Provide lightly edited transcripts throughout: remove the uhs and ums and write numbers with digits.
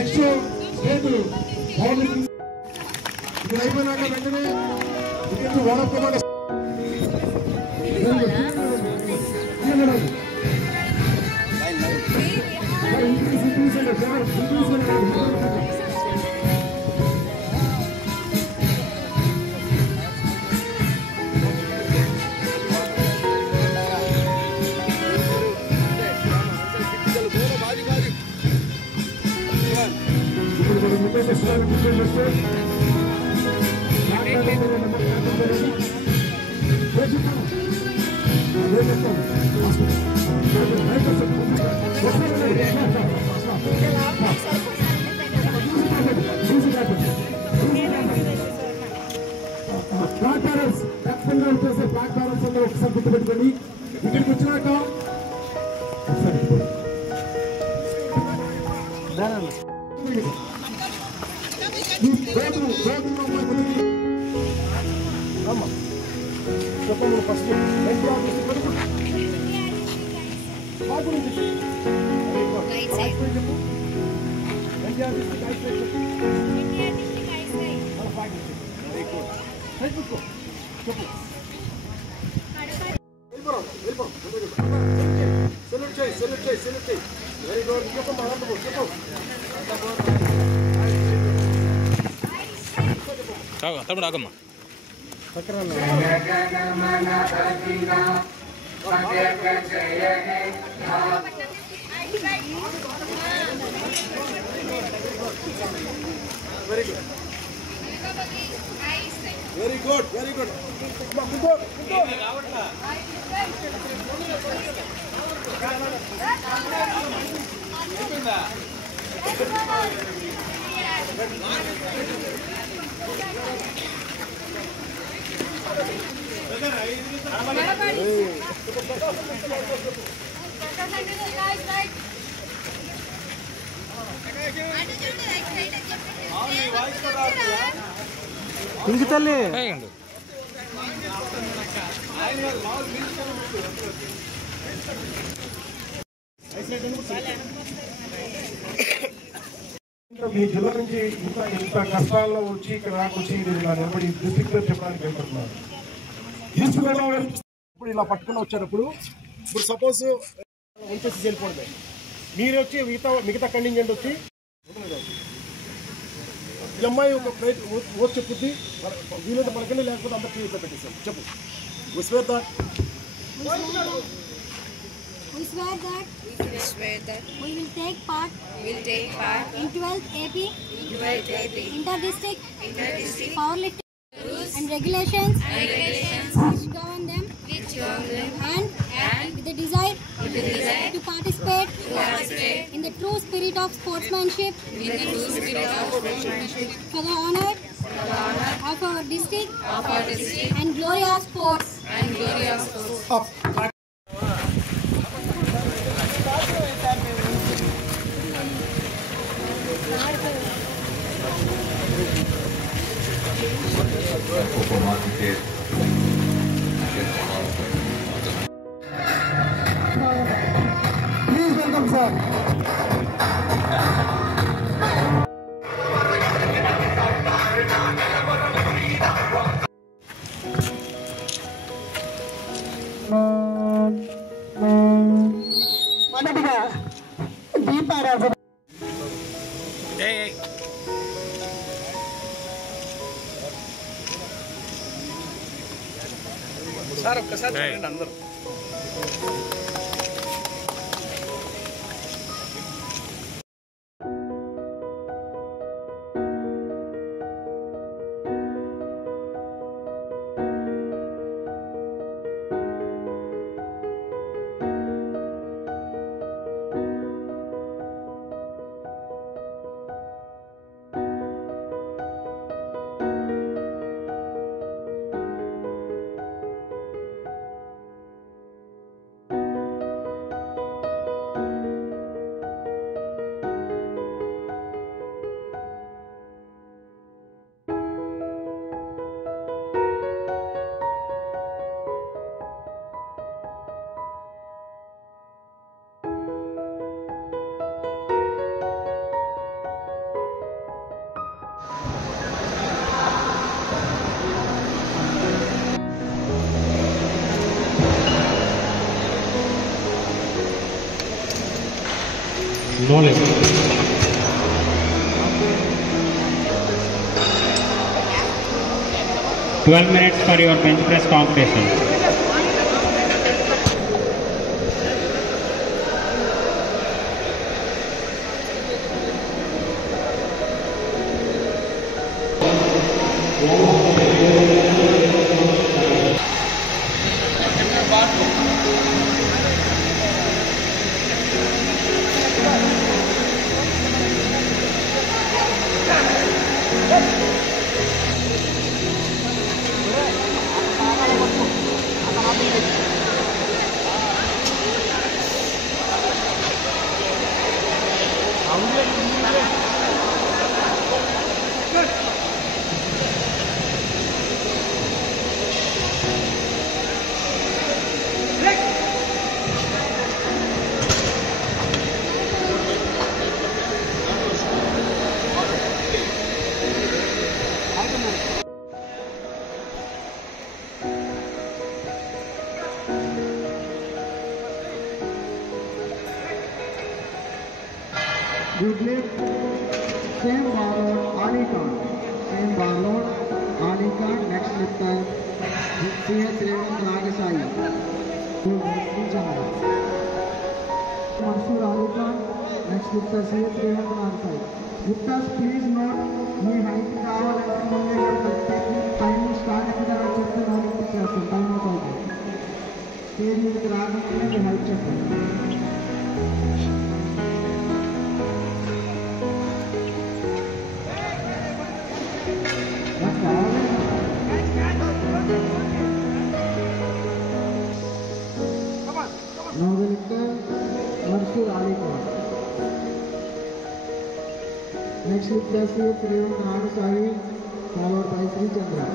Next state ఇది అయిపోయినాక వెంటనే వాడకపోతే ప్లాట్ఫారమ్స్ తప్పకుండా వచ్చేసే ప్లాట్ఫారమ్స్ అందరూ ఒకసారి గుర్తుపెట్టుకోండి. ఇక్కడికి వచ్చినాక చెప్పండి ఫస్ట్ వెరీ గుడ్ తమ్ముడు ఆగమ్మా వెరీ గుడ్ వెరీ గుడ్ ఇంక తల్లి మీ జిల్లా నుంచి ఇంత కష్టాల్లో వచ్చి ఇక్కడ వచ్చి నిలబడి డిస్ట్రిక్ట్ చెప్పడానికి వెళ్తున్నాను. ఇప్పుడు ఇలా పట్టుకుని వచ్చేటప్పుడు ఇప్పుడు సపోజ్ వచ్చేసి వెళ్ళిపోండి, మీరు వచ్చి మిగతా కంటింజెంట్ వచ్చి ఈ అమ్మాయి ఒక ప్లేట్ ఓట్ చెప్పుద్ది, వీలైతే మనకండి లేకపోతే అంత టీవీ పెట్టేసాం. చెప్పు. We swear that we will take part in 12th AP inter-district powerlifting and regulations which govern them and with the desire to participate in the true spirit of sportsmanship for the honor of our district and glory of sports. Please welcome sir. మొదటిగా దీపారాధన sir ఒక్కసారి అందరూ No lift. 12 minutes for your bench press competition. Good lift. Same bar load, Ali Khan. Same bar load, Ali Khan. Next lifter, CS Revant Nagasai. Good lift, Mansur Ali Khan. Next lifter, CS Revant Nagasai. Lifters, please note, me height కావాలంటే ముందే time start అయిన తర్వాత చెప్తే no lift చేస్తాం. Time out అవుతుంది. Stage మీదకి రాకుండా మీ height చెప్పండి. Now the lifter, Mansur Ali Khan. Next lifter, CS Revant Nagasai, followed by Sri Chandra.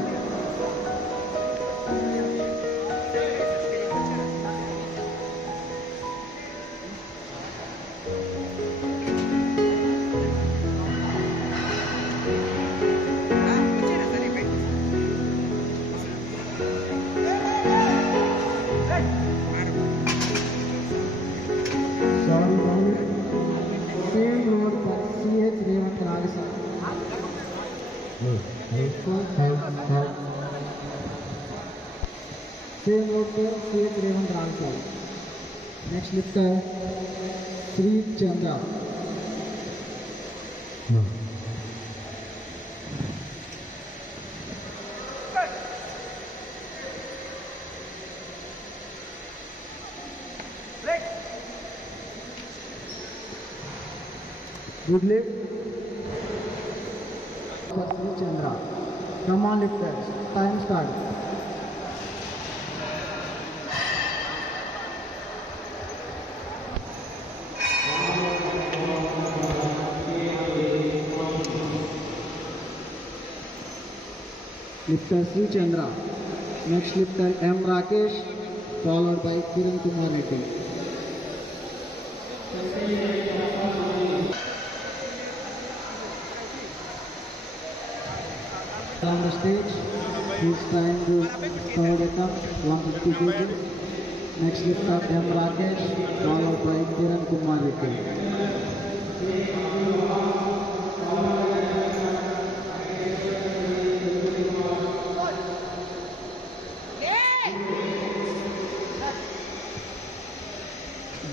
Same road for CH Revant Nagasai. Same road for CH Revant Nagasai. Next lifter, Sri Chandra. Good lift for Sri Chandra. Come on lifters, time start. Lifter Sri Chandra. Next lifter M. Rakesh, followed by Kiran Kumar Reddy. On the stage, he's trying to cover the cup, 150 kg. Next lifter M. Rakesh, followed by Kiran Kumar Reddy.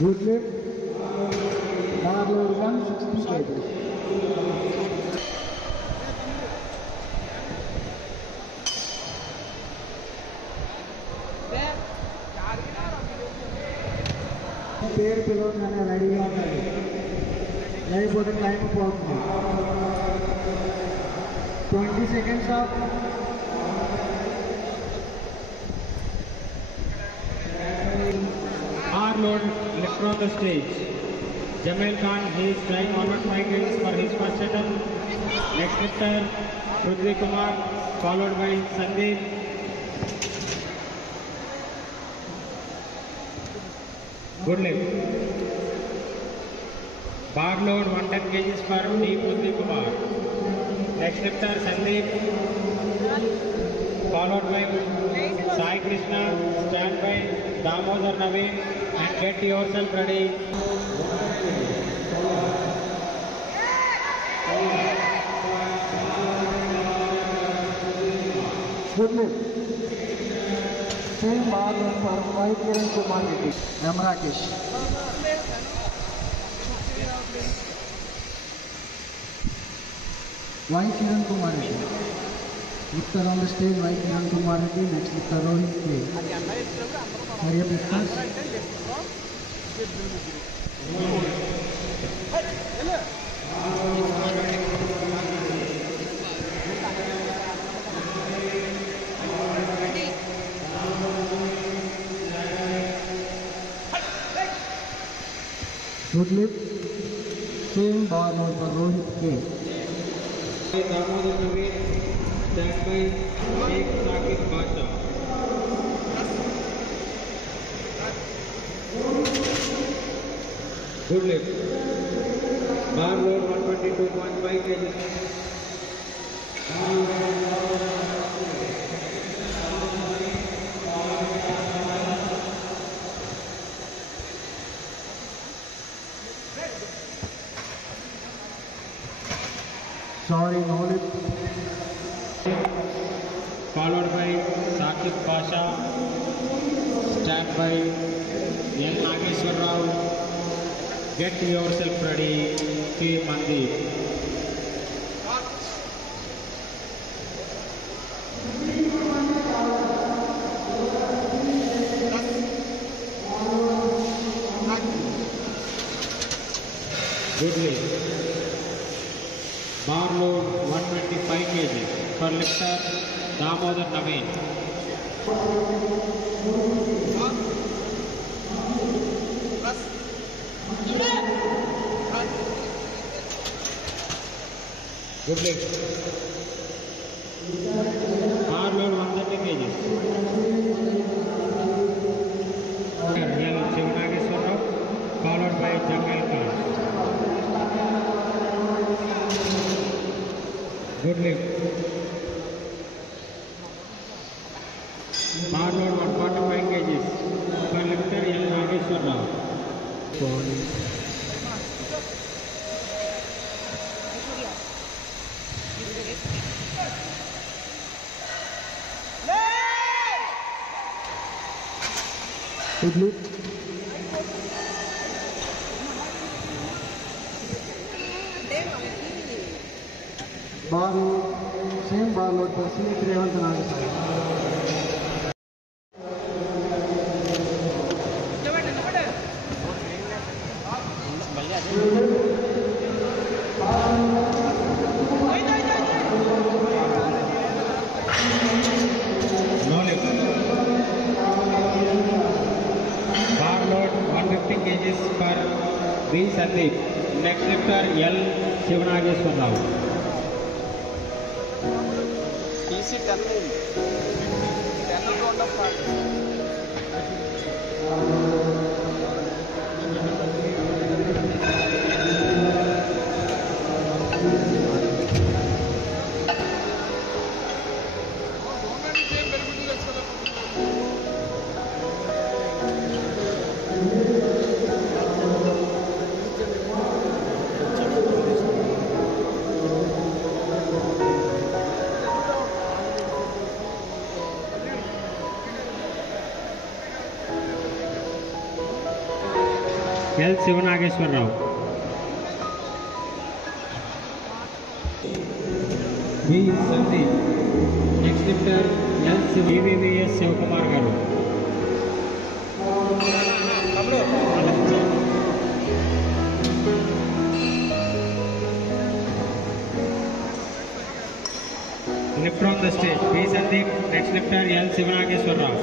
Good lift, bar load 160 kg. పేరు పిలవగానే రెడీగా ఉండాలి, లేకపోతే time పోతుంది. 20 seconds of. R load lifter on the stage. Jamil Khan, he is trying 115 kg for his first attempt. Next lifter, Prithvi Kumar, followed by Sandeep. Good lift. Bar load 110 kg for D. Prithvi Kumar. Next lifter, Sandeep, followed by Sai Krishna. Stand by Damodar Naveen and get yourself ready. Good lift. Same bar for White Kiran Kumar Reddy. M. Rakesh. White Kiran Kumar Reddy. Lifter on the stage, White Kiran Kumar Reddy. Next lifter Rohit K. Hurry up, lifters. Good lift. Same bar load for Rohit K. Damodar Naveen, stand by Sheikh Sakib Pasha. Good lift. Bar load 122.5 kg. Sorry, no lift. Followed by Sakib Pasha, stand by N. Nageshwar Rao. Get yourself ready, K. Mandeep. Good lift. Bar load 125 kg for lifter Damodar Naveen. Good lift. Bar load 130 kg. L. Shivnageshwar Rao, followed by Jamil Khan. Good lift. Bar load 145 kg for lifter L. Nageshwar Rao. Good lift. Bar load, same bar load for C. Revant Nagasai. No lift. Bar load 150 kg for B. Sandeep. Next lifter L. Shivnageshwar Rao. PC 10 round of practice. L. Shivnageshwar Rao. B. Sandeep. Next lifter L. BVVS Shivakumar Garu. Lifter on the stage B. Sandeep. Next lifter L. Shivnageshwar Rao.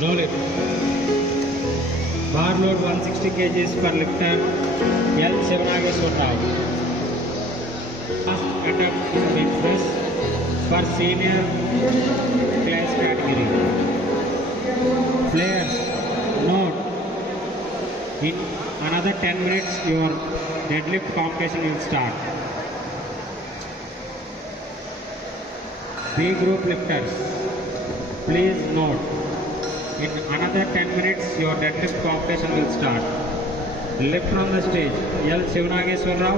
No lift. Bar load 160 kg per lifter L. Shivnageshwar Rao. Last attempt in bench press for senior class category. Players, note, in another 10 minutes your deadlift competition will start. B group lifters. Please note, in another 10 minutes your deadlift competition will start. Lifter on the stage, L. Sivanageshwar Rao.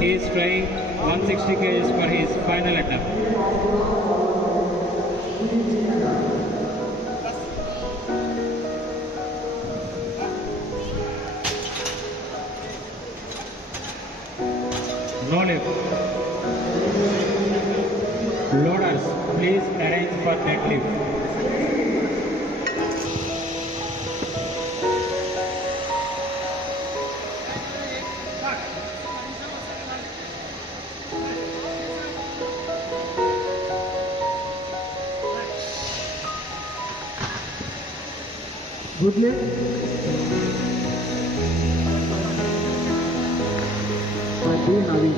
He is trying 160 kg for his final attempt. No lift. Loaders, please arrange for deadlift. Good lift. By B. Naveen.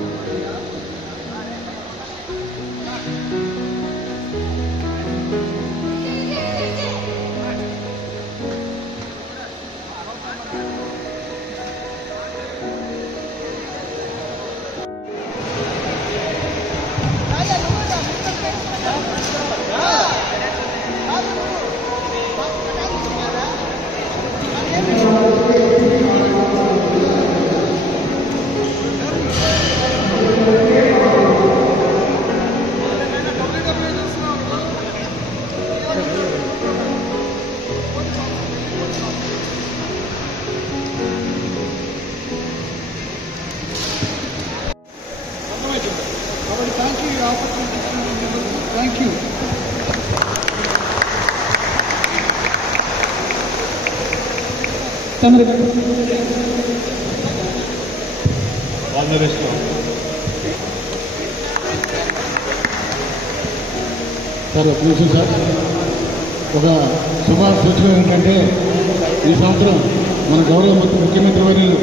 Thank you, your opportunity. Thank you. Sir please sir ఒక శుభ సూచన ఏంటంటే ఈ సంవత్సరం మన గౌరవ ముఖ్యమంత్రి వర్యులు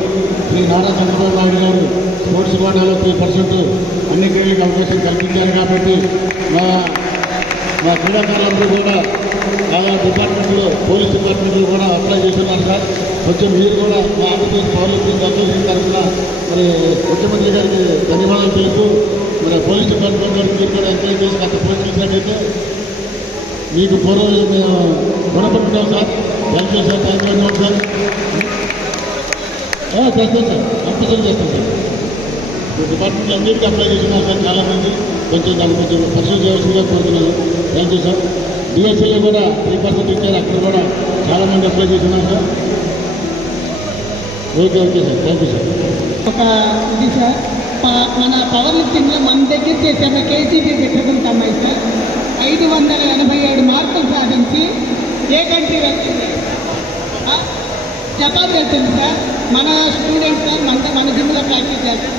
శ్రీ నారా చంద్రబాబు నాయుడు గారు స్పోర్ట్స్ కోటాలో 3% అన్ని క్రీడలకు అవకాశం కల్పించారు కాబట్టి మా క్రీడాకారులందరూ కూడా చాలా డిపార్ట్మెంట్లో పోలీస్ డిపార్ట్మెంట్లో కూడా అప్లై చేస్తున్నారు సార్. కొంచెం మీరు కూడా మా ఆంధ్రప్రదేశ్ పవర్ లిఫ్టింగ్ అసోసియేషన్ తరఫున మరి ముఖ్యమంత్రి గారికి ధన్యవాదాలు తెలుపుతూ మరి పోలీస్ డిపార్ట్మెంట్ గారికి మీరు కూడా ఎంకరేజ్ చేసి అంత పోస్ట్ ఇచ్చినట్టయితే మీకు పూర్వం మేము రుణపడుతున్నాం sir. Thank you sir. Thank you very much sir. చేస్తాం సార్, కంపల్సరీ చేస్తాం సార్. డిపార్ట్మెంట్లో అన్నిటికీ అప్లై చేస్తున్నారు సార్ చాలామంది. కొంచెం దాన్ని కొంచెం పరిశీలన చేయవలసిందిగా కోరుతున్నాను. Thank you sir. డిఎస్ఎల్లో కూడా 3% ఇచ్చారు, అక్కడ కూడా చాలామంది అప్లై చేస్తున్నారు sir. Okay sir. Thank you sir. ఒక ఇది సార్, మన పవర్ లిఫ్టింగ్లో మన దగ్గర చేసే కేసీబీ పెట్టుకుంటాం అమ్మాయి సార్ 587 మార్కులు సాధించి ఏ కంట్రీ వచ్చింది? జపాన్ వెళ్తుంది సార్. మన స్టూడెంట్స్ సార్ మన జిమ్లో ప్రాక్టీస్ చేస్తారు.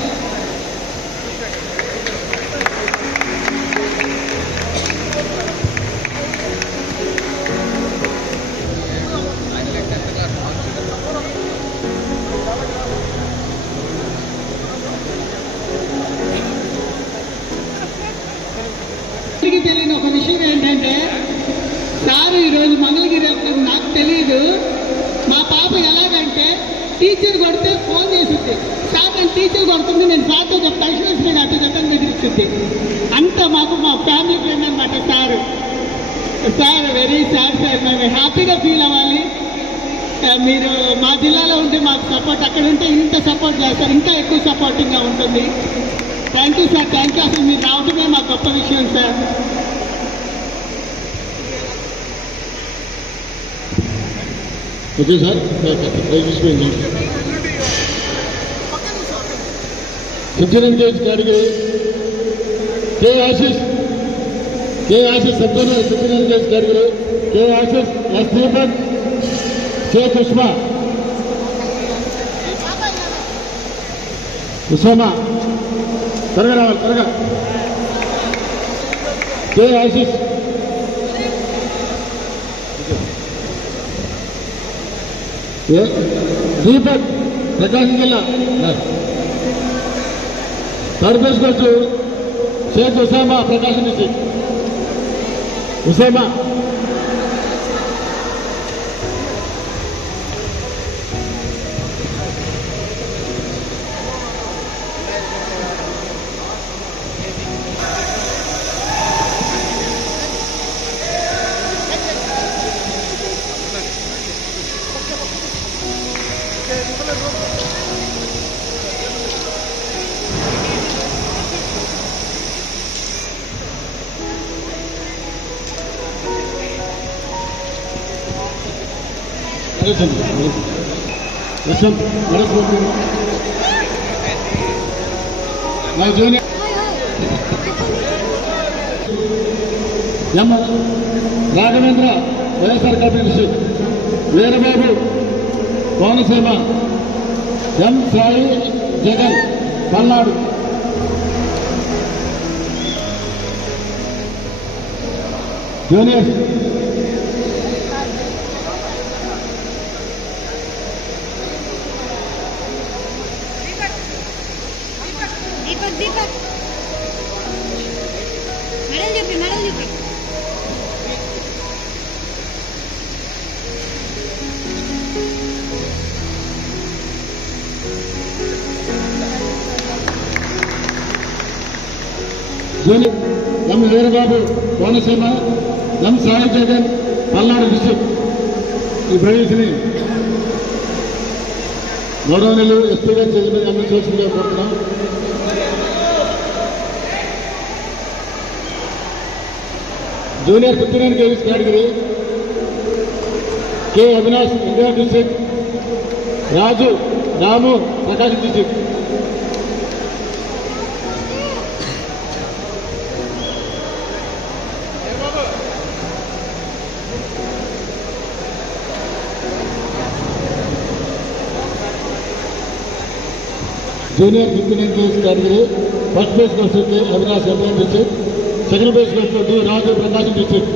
తెలియని ఒక విషయం ఏంటంటే సార్ ఈరోజు మంగళగిరి వెళ్తుంది. నాకు తెలియదు. మా పాప ఎలాగంటే టీచర్ కొడితే ఫోన్ చేసింది, సార్ నేను టీచర్ కొడుతుంది, నేను సార్తో చెప్తా ఇన్సూరెన్స్ మీద అటు చెప్పని బెదిరిస్తుంది. అంత మాకు మా ఫ్యామిలీ ఫ్రెండ్ అనమాట సార్. Very sad sir. మేము హ్యాపీగా ఫీల్ అవ్వాలి. మీరు మా జిల్లాలో ఉంటే మాకు సపోర్ట్, అక్కడ ఉంటే ఇంత సపోర్ట్ చేస్తారు, ఇంకా ఎక్కువ సపోర్టింగ్గా ఉంటుంది. Thank you sir. Thank you. అసలు మీరు రావటమే మాకు గొప్ప విషయం సార్. Okay sir. తీసుకోండి. 59 kg కేటగిరీ కే ఆశిష్ సబ్జోనల్ 59 kg కేటగిరీ కే ఆశిష్, ఎస్ దీపక్, కే కుష్మా, ఉసామా త్వరగా రావాలి, త్వరగా. కే ఆశిష్, దీపక్ ప్రకాశం జిల్లా. థర్డ్ ప్లేస్కి వచ్చు షేక్ ఉసామా ప్రకాశం డిస్ట్రిక్ట్. ఉసామా యశ్వంత్ నరేష్ నా జూనియర్ ఎం రాఘవేంద్ర వైఎస్ఆర్ కమిటీ డిస్ట్రిక్ట్, వీరబాబు కోనసీమ, ఎం సాయి జగన్ పల్నాడు. జూనియర్ దీపక్ మెడల్ చూపి జూనియర్ ఎం వీరబాబు కోనసీమ, ఎం సాయి జగన్ పల్నాడు డిస్ట్రిక్ట్. ఈ ప్రైజ్ని గౌరవనీయులు ఎస్పీ గారు చేసిన అడ్మినిస్ట్రేషన్ గారు కోరుతున్నాం. Junior 59 kgs category K Avinash India district, Raju Ramu Prakasam district. Junior 59 kgs category first place goes to Avinash India district, second place goes to Raju Prakasam district.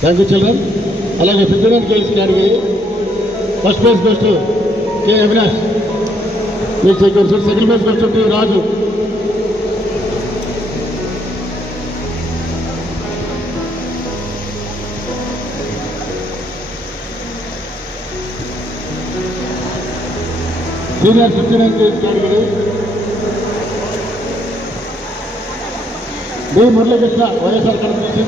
Thank you children. అలాగే 59 kgs category first place goes to K Avinash, second place goes to Raju. Senior 59 kgs category B Muralikrishna YSR committee,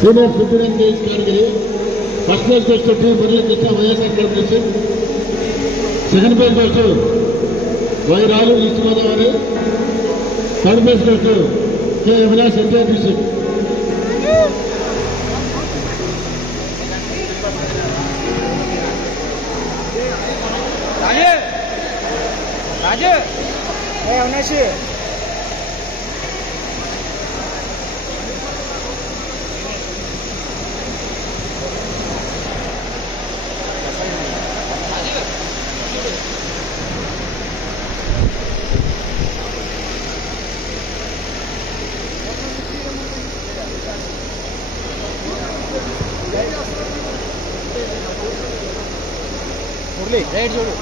senior 59 kgs category first place goes to Muralikrishna YSR committee, second place goes to Vairalu East Godavari, third place goes to K Avinash NTR district. Avinash Murali right చూడు.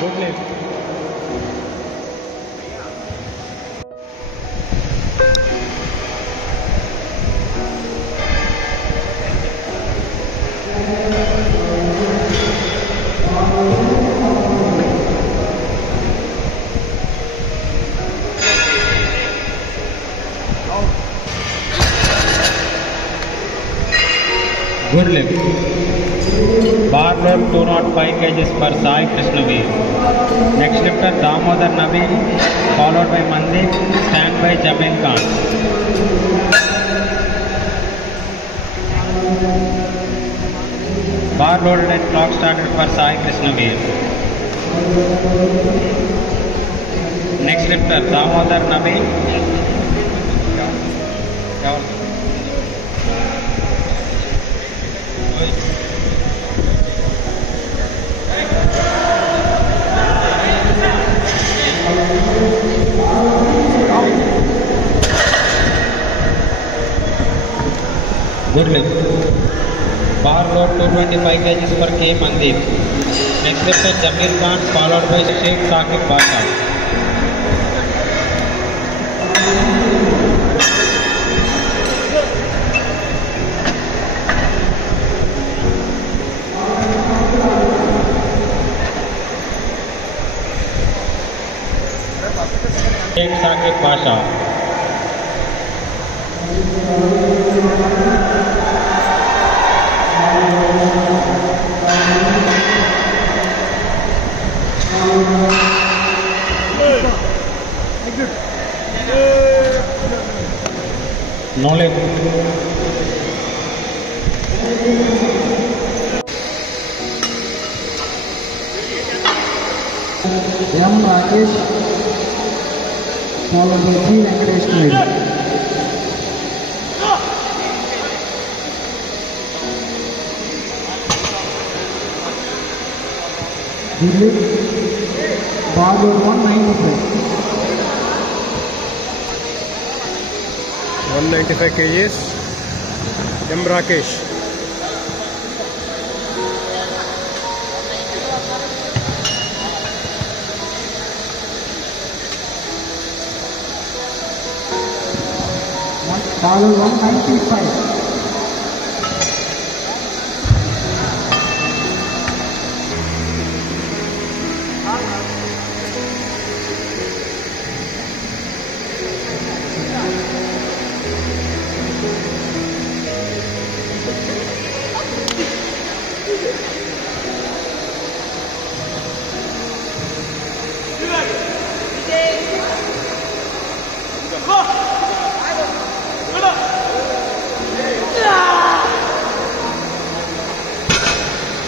Good left. Good left. Bar load 205 kgs for Sai Krishnaveer. Next lifter Damodar Nabi, followed by Mandeep, stand by Jamil Khan. Bar loaded and clock started for Sai Krishnaveer. Next lifter Damodar Nabi. Good lift. Bar load 225 kgs for K Mandeep. Next lifter Jamil Khan, followed by Sheikh Saqib Basa. M. Rakesh, followed by G. Venkatesh Naidu. Delhi, Babu 195. 195 kgs. M. Rakesh. Babu 195.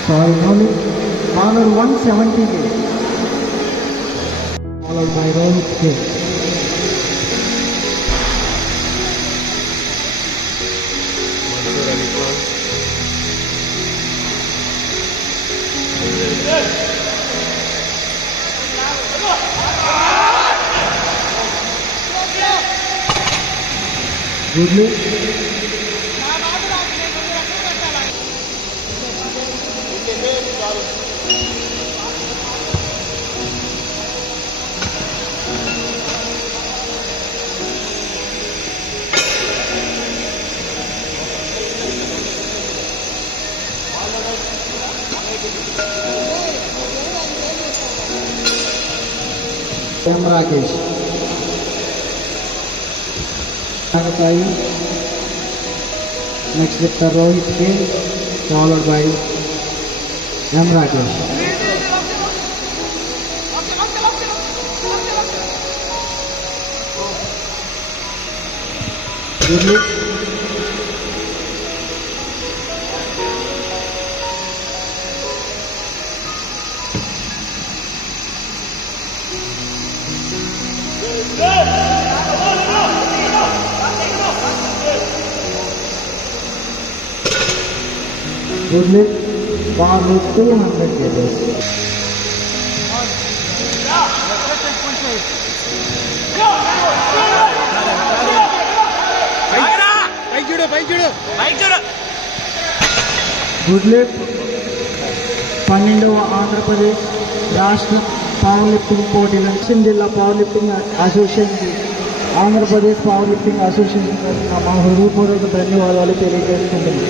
Sorry, Rohit. Babu 170 kg. Followed by Rohit K. Good look. M. Rakesh. Next lifter Rohit K, followed by M. Rakesh. Good look. Good lift, Babu 200 kgs. Good lift, 12వ Andhra Pradesh రాష్ట్ర power lifting పోటీలు కృష్ణా జిల్లా power lifting association Andhra Pradesh powerlifting association తరఫున మా హృదయపూర్వక ధన్యవాదాలు తెలియజేస్తున్నాను.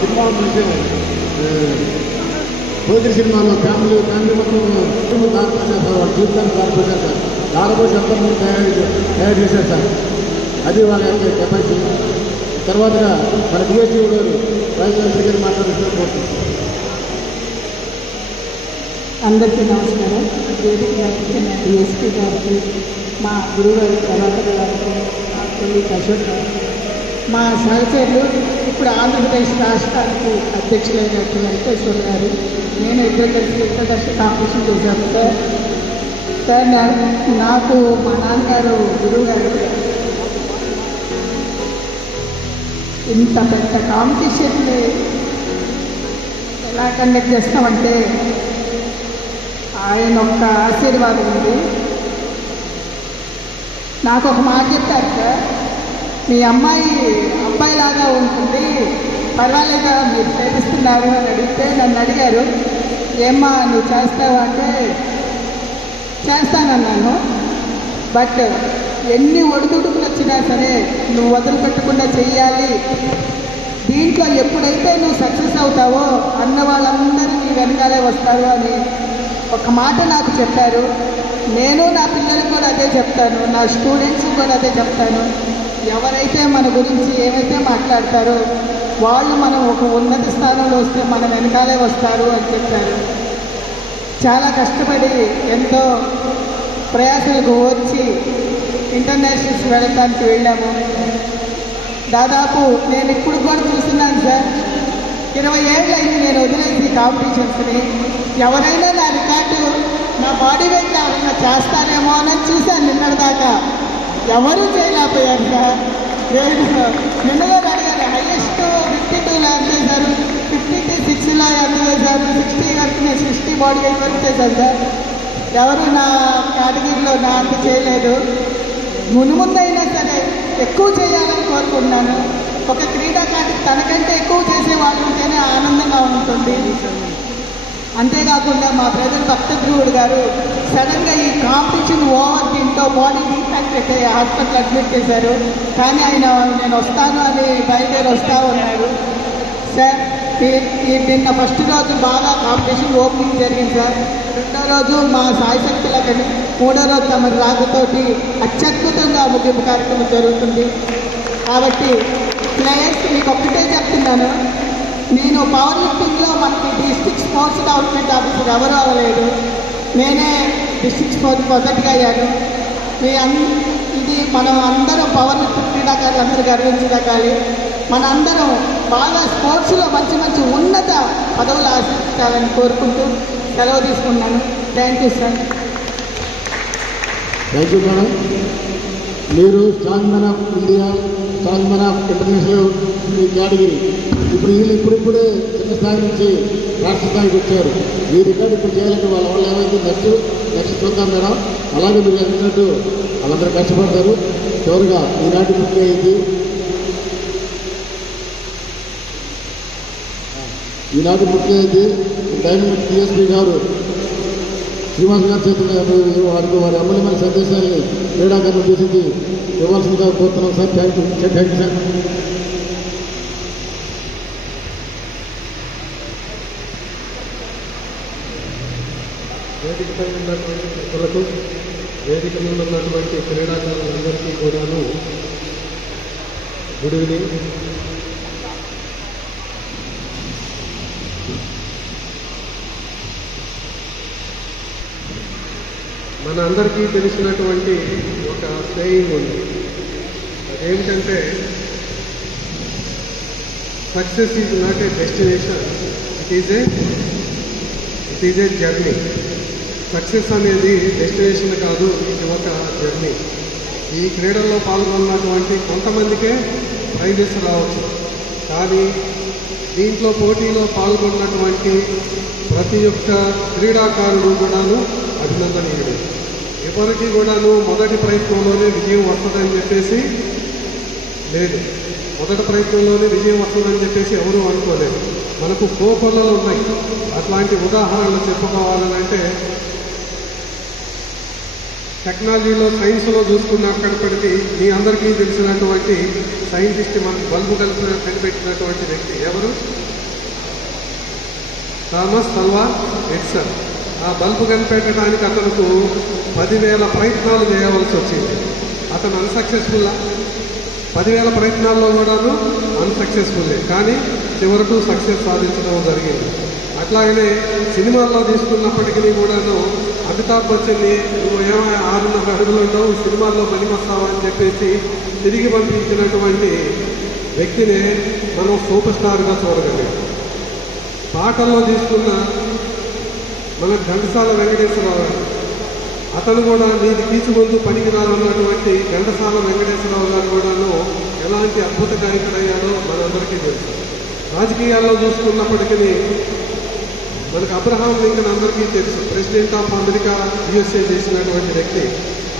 Cinema చూసే పోతే సినిమాలో ఫ్యామిలీ మొత్తం దారిపోసారు సార్, వాళ్ళ జీవితాన్ని దారిపోసారు సార్. దారిపోసి ఎంతమంది తయారు చేశారు సార్. అది వాళ్ళ యొక్క కెపాసిటీ. తర్వాత మన డిఎస్పీ గారు రాజశేఖర్ గారు మాట్లాడుతున్నారు. అందరికీ నమస్కారం. డిఎస్పీ గారికి, మా గురువు గారి ప్రభాకర్ గారికి, మా కొలీగ్ అశోక్ గారికి, మా సహచరులు ఇప్పుడు ఆంధ్రప్రదేశ్ రాష్ట్రానికి అధ్యక్షులైనట్టు వెంకటేశ్వర గారు, నేను ఇద్దరు కలిసి ఇంటర్నేషనల్ కాంపిటీషన్ చేశాను సార్. సార్ నాకు మా నాన్నగారు గురువు గారు ఇంత పెద్ద కాంపిటీషన్ని ఎలా కండక్ట్ చేస్తామంటే ఆయన ఒక్క ఆశీర్వాదం ఉంది. నాకు ఒక మాట చెప్పారు సార్, మీ అమ్మాయి అబ్బాయిలాగా ఉంటుంది, పర్వాలేదా మీరు చేపిస్తున్నారు అని అడిగితే నన్ను అడిగారు, ఏమ్మా నువ్వు చేస్తావా అంటే చేస్తానన్నాను. బట్ ఎన్ని ఒడిదుడుకులు వచ్చినా సరే నువ్వు వదిలిపెట్టకుండా చెయ్యాలి, దీంట్లో ఎప్పుడైతే నువ్వు సక్సెస్ అవుతావో అన్న వాళ్ళందరూ నీ వెనకాలే వస్తారు అని ఒక మాట నాకు చెప్పారు. నేను నా పిల్లలకు కూడా అదే చెప్తాను, నా స్టూడెంట్స్కి కూడా అదే చెప్తాను. ఎవరైతే మన గురించి ఏమైతే మాట్లాడతారో వాళ్ళు మనం ఒక ఉన్నత స్థానంలో వస్తే మన వెనకాలే వస్తారు అని చెప్పారు. చాలా కష్టపడి ఎంతో ప్రయాసాలకు వచ్చి ఇంటర్నేషనల్స్ వెళ్ళడానికి వెళ్ళాము. దాదాపు నేను ఇప్పుడు కూడా చూస్తున్నాను సార్, 20 ఏళ్ళు అయింది నేను వదిలేసి కాంపిటీషన్స్ని. ఎవరైనా నా రికార్డు నా బాడీ వెయిట్ ఎవరైనా చేస్తారేమో అని చూశాను నిన్నటిదాకా, ఎవరూ చేయలేకపోయారు సార్. నేను నిన్నగా అడిగాను, హైయెస్ట్ 52 ల్యాబ్ చేశారు, 56లో ఎంత చేశారు, 60 వరకు నేను 60 బాడీ వెయిట్ వరకు చేశాను సార్. ఎవరు నా కేటగిరీలో నా అంత చేయలేదు. మునుముందైనా సరే ఎక్కువ చేయాలని కోరుకుంటున్నాను. ఒక క్రీడాకారుడు తనకంటే ఎక్కువ చేసే వాళ్ళు ఉంటేనే ఆనందంగా ఉంటుంది. అంతేకాకుండా మా బ్రదర్ భక్తధ్రువుడు గారు సడన్గా ఈ కాంపిటీషన్ ఓవర్ దీంతో బాడీ ఇంపాక్ట్ అయితే హాస్పిటల్ అడ్మిట్ చేశారు. కానీ ఆయన నేను వస్తాను అని బయలుదేరి వస్తా ఉన్నాడు సార్. నిన్న ఫస్ట్ రోజు బాగా కాంపిటీషన్ ఓపెనింగ్ జరిగింది సార్. రెండో రోజు మా సాయశక్తులకని, మూడో రోజు తమ రాకతోటి అత్యద్భుతంగా ముగింపు కార్యక్రమం జరుగుతుంది. కాబట్టి ప్లేయర్స్ మీకు ఒక్కటే చెప్తున్నాను, నేను పవర్ లిఫ్టింగ్లో మనకి డిస్ట్రిక్ట్ స్పోర్ట్స్ డెవలప్మెంట్ ఆఫీసర్ ఎవరు అవ్వలేదు, నేనే డిస్ట్రిక్ట్ స్పోర్ట్స్ మొదటిగా అయ్యాను. ఇది మనం అందరం పవర్ లిఫ్టింగ్ క్రీడాకారులు అందరూ గర్వించదగాలి. మన అందరం బాగా స్పోర్ట్స్లో మంచి మంచి ఉన్నత పదవులు ఆశించాలని కోరుకుంటూ సెలవు తీసుకున్నాను. Thank you sir. Thank you madam. మీరు strong man of India, strong man of international ఈ కేటగిరీ ఇప్పుడు వీళ్ళు ఇప్పుడిప్పుడే చిన్న స్థాయి నుంచి రాష్ట్ర స్థాయికి వచ్చారు. ఈ రికార్డు ఇప్పుడు చేయాలంటే వాళ్ళ వాళ్ళు ఏమైతే నెక్స్ట్ చూద్దాం మేడం. అలాగే మీరు చెప్పినట్టు వాళ్ళందరూ కష్టపడతారు. చివరిగా ఈనాటి ముఖ్య అయింది, ఈనాటి ముఖ్య అయింది డైనమిక్ డిఎస్పీ గారు శ్రీనివాస్ గారి చేతులు వారికి వారి అమూల్యమైన సందేశాన్ని క్రీడాకారులు ఉద్దేశించి ఇవ్వాల్సిందిగా కోరుతున్నాం సార్. Thank you sir. వేదికపై ఉన్నటువంటి మిత్రులకు, వేదిక మీద ఉన్నటువంటి క్రీడాకారులందరికీ కూడాను గుడ్ ఈవినింగ్. మన అందరికీ తెలిసినటువంటి ఒక సేయింగ్ ఉంది, అదేమిటంటే success is not a destination, it is a journey. Success అనేది డెస్టినేషన్ కాదు, ఇది ఒక జర్నీ. ఈ క్రీడల్లో పాల్గొన్నటువంటి కొంతమందికే ప్రైజెస్ రావచ్చు, కానీ దీంట్లో పోటీలో పాల్గొన్నటువంటి ప్రతి ఒక్క క్రీడాకారుడు కూడాను అభినందనీయుడు. ఎవరికి కూడాను మొదటి ప్రయత్నంలోనే విజయం వస్తుందని చెప్పేసి లేదు, మొదటి ప్రయత్నంలోనే విజయం వస్తుందని చెప్పేసి ఎవరూ అనుకోలేదు. మనకు కోకొల్లలు ఉన్నాయి. అట్లాంటి ఉదాహరణలు చెప్పుకోవాలంటే టెక్నాలజీలో, సైన్స్లో చూసుకున్నప్పటికీ మీ అందరికీ తెలిసినటువంటి సైంటిస్ట్ మనకు బల్బు కనిపెట్టినటువంటి వ్యక్తి ఎవరు? Thomas Alva Edison. ఆ బల్బు కనిపెట్టడానికి అతనుకు 10,000 ప్రయత్నాలు చేయవలసి వచ్చింది. అతను అన్సక్సెస్ఫుల్లా? 10,000 ప్రయత్నాల్లో కూడాను అన్సక్సెస్ఫుల్లే, కానీ చివరకు సక్సెస్ సాధించడం జరిగింది. అట్లాగనే సినిమాల్లో తీసుకున్నప్పటికీ కూడాను అమితాబ్ బచ్చన్ని నువ్వు ఏమైనా 6.5 అడుగులు ఉండవు, సినిమాల్లో పనికొస్తావా అని చెప్పేసి తిరిగి పంపించినటువంటి వ్యక్తినే మనం సూపర్ స్టార్గా చూడగలిగాం. పాటల్లో తీసుకున్న మన ఘంటసాల వెంకటేశ్వరరావు గారు, అతను కూడా నీది కీచు ముందు పనికిరాలన్నటువంటి ఘంటసాల వెంకటేశ్వరరావు గారు కూడాను ఎలాంటి అద్భుత గాయకుడయ్యాడో మనందరికీ తెలుసు. రాజకీయాల్లో చూసుకున్నప్పటికీ మనకు అబ్రహాం లింకన్ అందరికీ తెలుసు. ప్రెసిడెంట్ ఆఫ్ అమెరికా యుఎస్ఏ చేసినటువంటి వ్యక్తి.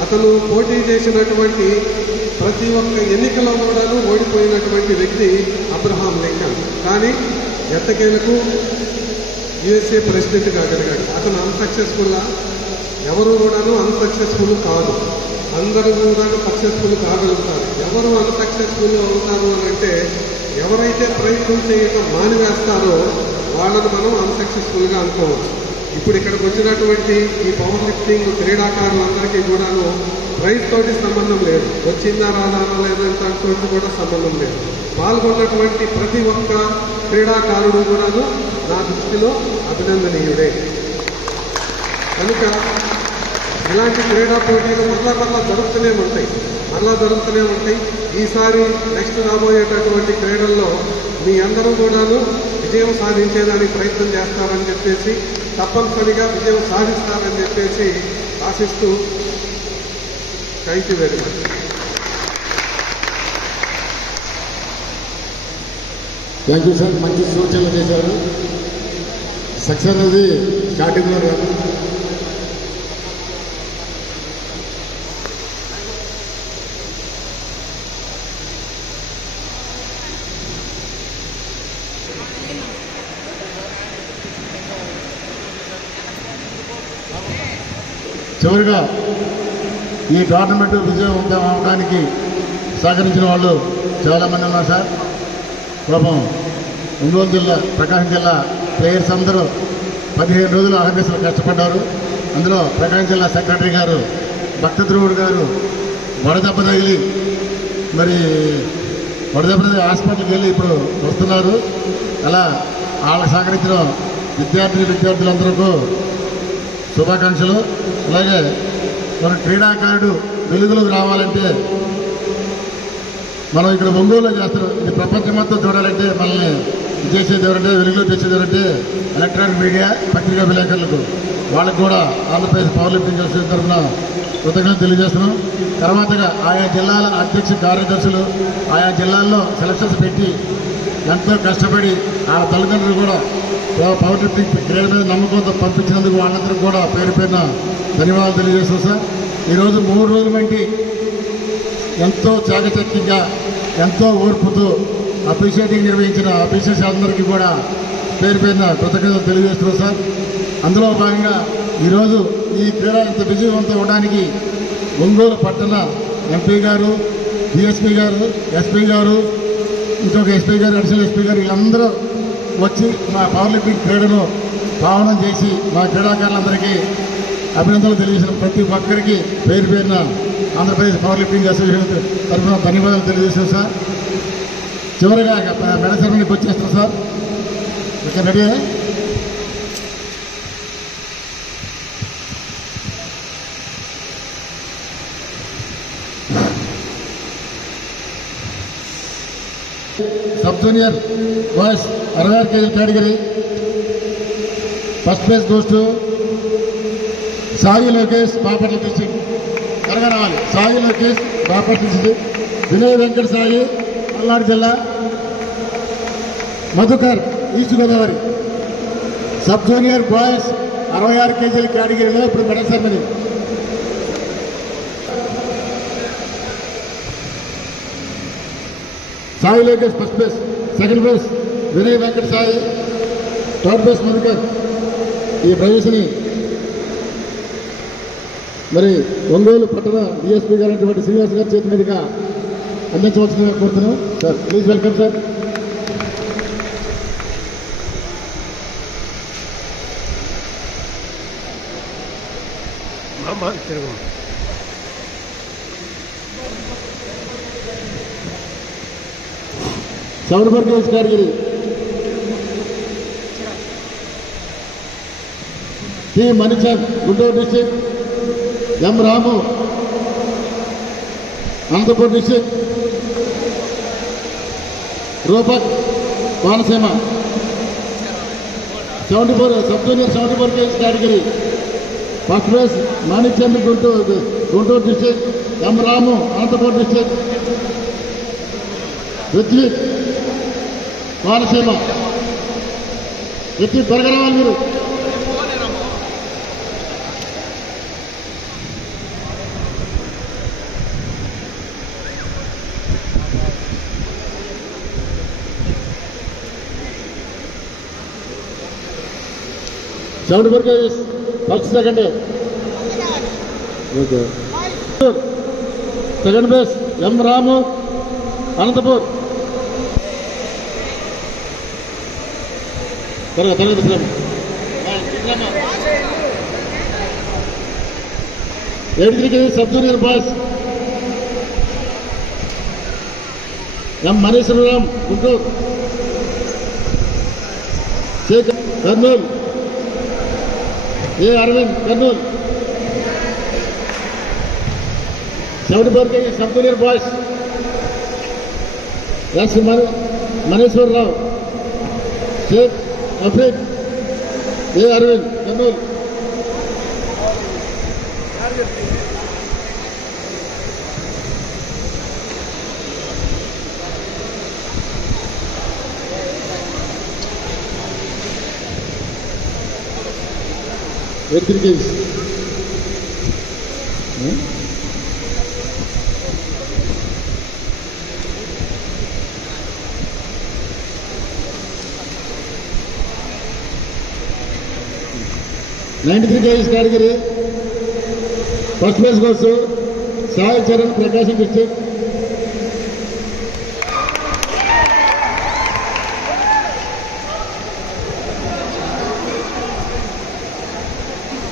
అతను పోటీ చేసినటువంటి ప్రతి ఒక్క ఎన్నికల్లో కూడాను ఓడిపోయినటువంటి వ్యక్తి అబ్రహాం లింకన్. కానీ ఎట్టకేలకు యుఎస్ఏ ప్రెసిడెంట్ కాగలిగాడు. అతను అన్సక్సెస్ఫుల్లా? ఎవరు కూడాను అన్సక్సెస్ఫుల్ కాదు, అందరూ కూడాను సక్సెస్ఫుల్ కాగలుగుతారు. ఎవరు అన్సక్సెస్ఫుల్ అవుతారు అని అంటే ఎవరైతే ప్రయత్నం చేయటం మానివేస్తారో వాళ్ళను మనం అన్సక్సెస్ఫుల్గా అనుకోవచ్చు. ఇప్పుడు ఇక్కడికి వచ్చినటువంటి ఈ పవర్ లిఫ్టింగ్ క్రీడాకారులందరికీ కూడాను ప్రైజ్ తోటి సంబంధం లేదు, వచ్చిందా రాదా లేదంటే కూడా సంబంధం లేదు. పాల్గొన్నటువంటి ప్రతి ఒక్క క్రీడాకారుడు కూడాను నా దృష్టిలో అభినందనీయుడే. కనుక ఇలాంటి క్రీడా పోటీలు మరలా జరుగుతూనే ఉంటాయి. ఈసారి నెక్స్ట్ రాబోయేటటువంటి క్రీడల్లో మీ అందరూ కూడాను విజయం సాధించేదానికి ప్రయత్నం చేస్తారని చెప్పేసి, తప్పనిసరిగా విజయం సాధిస్తారని చెప్పేసి ఆశిస్తూ thank you very much. Thank you sir. మంచి సూచనలు చేశారు. సక్సెస్ అనేది స్టార్టింగ్లో కాదు, చివరిగా ఈ టోర్నమెంట్ విజయవంతం అవడానికి సహకరించిన వాళ్ళు చాలామంది ఉన్నారు సార్. పాపం ఒంగోలు జిల్లా, ప్రకాశం జిల్లా ప్లేయర్స్ అందరూ 15 రోజులు అహర్నిశలు కష్టపడ్డారు. అందులో ప్రకాశం జిల్లా సెక్రటరీ గారు భక్తధ్రువుడు గారు వడదెబ్బ తగిలి హాస్పిటల్కి వెళ్ళి ఇప్పుడు వస్తున్నారు. అలా వాళ్ళకి సహకరించిన విద్యార్థులందరికీ శుభాకాంక్షలు. అలాగే మన క్రీడాకారుడు వెలుగులోకి రావాలంటే మనం ఇక్కడ ఒంగోలులో చేస్తున్నాం. ఇది ప్రపంచం మొత్తం చూడాలంటే మనల్ని చేసేది ఎవరంటే, వెలుగులో తెచ్చేది ఎవరంటే ఎలక్ట్రానిక్ మీడియా, పత్రికా విలేకరులకు, వాళ్ళకు కూడా ఆంధ్రప్రదేశ్ పవర్ లిఫ్టింగ్ అసోసియేషన్ తరఫున కృతజ్ఞతలు తెలియజేస్తున్నాం. తర్వాతగా ఆయా జిల్లాల అధ్యక్ష కార్యదర్శులు ఆయా జిల్లాల్లో సెలక్షన్స్ పెట్టి ఎంతో కష్టపడి ఆ తల్లిదండ్రులు కూడా పవర్ లిఫ్టింగ్ క్రీడ మీద నమ్మకంతో పంపించినందుకు వాళ్ళందరూ కూడా పేరు పేరున ధన్యవాదాలు తెలియజేస్తున్నాం సార్. ఈరోజు 3 రోజుల వంటి ఎంతో చాకచక్యంగా ఎంతో ఓర్పుతో అప్రిషియేటింగ్ నిర్వహించిన అఫీషియల్స్ అందరికీ కూడా పేరు పేరున కృతజ్ఞతలు తెలియజేస్తున్నాం సార్. అందులో భాగంగా ఈరోజు ఈ క్రీడ ఇంత విజయవంతం అవడానికి ఒంగోలు పట్టణ ఎంపీ గారు, డిఎస్పీ గారు, ఎస్పీ గారు, ఇంకొక ఎస్పీ గారు, అడిషనల్ ఎస్పీ గారు వీళ్ళందరూ వచ్చి మా పవర్ లిఫ్టింగ్ క్రీడను పావనం చేసి మా క్రీడాకారులందరికీ అభినందనలు తెలియజేసిన ప్రతి ఒక్కరికి పేరు పేరున ఆంధ్రప్రదేశ్ పవర్ లిఫ్టింగ్ అసోసియేషన్ తరఫున ధన్యవాదాలు తెలియజేస్తాం సార్. చివరిగా మెడ సెరమనీకి వచ్చేస్తాం సార్. ఇక్కడ ready sub junior boys 66 kg category first place goes to Sai Lokesh, Bapatla district. త్వరగా రావాలి. సాయి లోకేష్, బాపట్ల డిస్ట్రిక్ట్. వినయ్ వెంకట సాయి, పల్నాడు జిల్లా. Madhukar, east Godavari. Sub junior boys 66 kg కేటగిరీలో ఇప్పుడు medal ceremony. Sai Lokesh first place, second place Vinay Venkata Sai, third place Madhukar. ఈ ప్రవేశని మరి ఒంగోలు పట్టణ డిఎస్పీ గారు అటువంటి శ్రీనివాస్ గారి చేతి మీదుగా అందించవలసిందిగా కోరుతున్నాం sir. Please welcome sir. Sound category T Manichand, Guntur district. M Ramu, Anantapuram district. Rupak Konaseema 74 sub junior 74 KG category first place Manikchand Guntur district, M Ramu Anantapuram district, Ritvik Konaseema. Ritvik త్వరగా రావాలి మీరు. First second second place M Ramu Anantapur. త్వరగా త్వరగా 83 KG sub junior boys M Manishwararam Guntur, Shekar Kurnool, A Aravind Kurnool. 74 KG sub junior boys S మనీశ్వరరావు, Sheikh Afreed, A Aravind Kurnool. Kg 93 kgs category first place కోసం Sai Charan Prakasam district,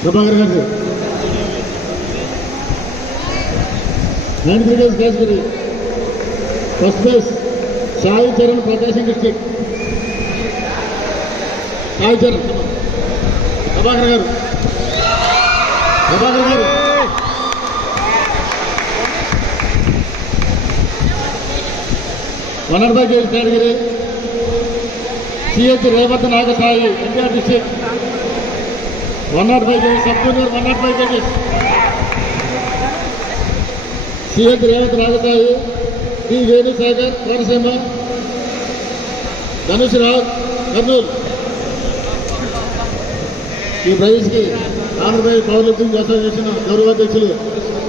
Prabhakar garu. 93 kgs category first place Sai Charan Prakasam district, Sai Charan. Prabhakar garu 105 kg category CH Revath Nagasai NTR district, 105 kg sub junior 105 kg CH Revath Nagasai, D Venushekhar Konaseema, Dhanush Raj Kurnool. ఈ ప్రైజ్కి Andhra Pradesh powerlifting association గౌరవాధ్యక్షులు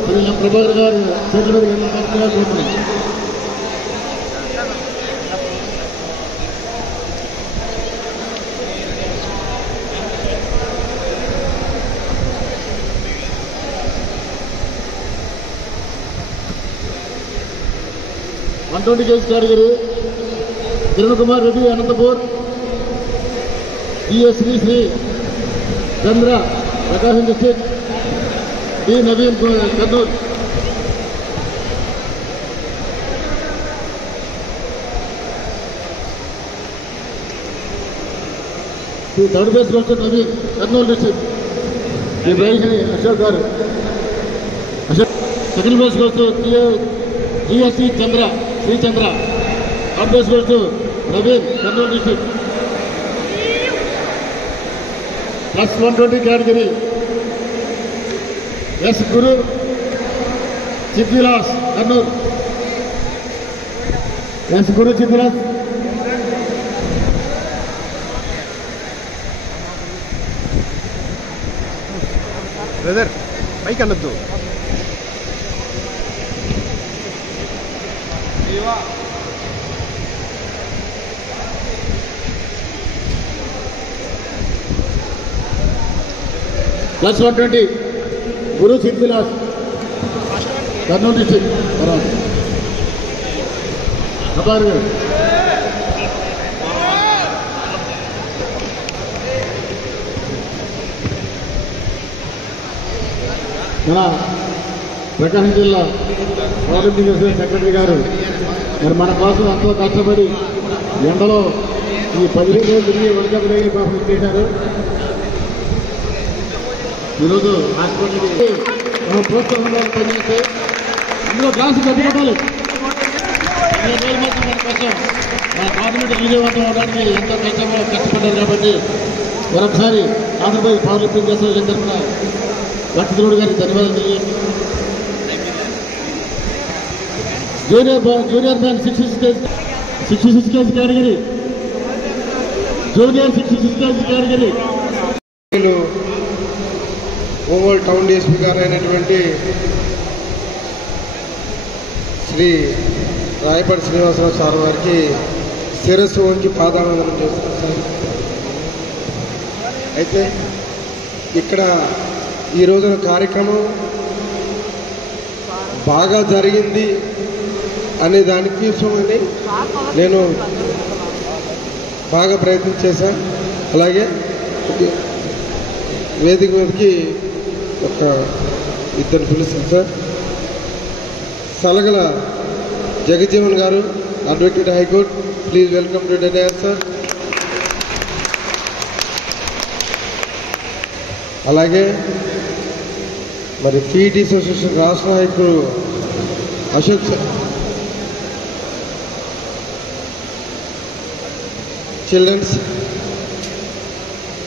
Shri M Prabhakar garu చేతులకు కోరుతున్నాం. One 120 KG category Kiran Kumar Reddy Anantapur, Shri Shri Chandra Prakasam district, D Naveen Kurnool. Third place కోసం Naveen Kurnool district, ఈ ప్రైజ్ని Ashok garu. Second place కోసం GSC Chandra Srichandra, third place కోసం Naveen Kurnool district. Plus 120 category S Guru Chidvilas Kurnool, S Guru Chidvilas. Brother పైకి అనొద్దు. Plus 120 Guru Siddhilas Kurnool district. అపార్ గారు మన ప్రకాశం జిల్లా పార్లమెంట్ సెక్రటరీ గారు మరి మన కోసం ఎంతో కష్టపడి ఎండలో ఈ 15 రోజులు తిరిగి వరదకు రైలు పాపం చేశారు. ఈరోజు హాస్పిటల్కి ప్రోత్సాహం పనిచేస్తే ఇందులో గ్లాసు పెట్టుకోవాలి. 15 రోజులు మాత్రం మన కోసం పార్లమెంట్ విజయవంతం అవడానికి ఎంతో కష్టపడ్డారు కాబట్టి మరొకసారి ఆంధ్రప్రదేశ్ పవర్ లిఫ్టింగ్ అసోసియేషన్ తరఫున లక్ష్మణుడు గారికి ధన్యవాదాలు తెలియజేస్తున్నాను. Junior man 66 KG category junior 66 KG category Ongole town DSP గారు అయినటువంటి శ్రీ రాయపాటి శ్రీనివాసరావు సార్ వారికి శిరస్సు వంచి పాదావందనం చేస్తున్నారు సార్. అయితే ఇక్కడ ఈ రోజున కార్యక్రమం బాగా జరిగింది అనే దానికి కోసమని నేను బాగా ప్రయత్నం చేశాను. అలాగే వేదిక మీదకి ఒక ఇద్దరు పిలుస్తాను sir. Salagala Jagjivan garu, advocate high court, please welcome to డెనయర్ సార్. అలాగే మరి పీఈటీ అసోసియేషన్ రాష్ట్ర నాయకుడు అశోక్ సార్, చిల్డ్రన్స్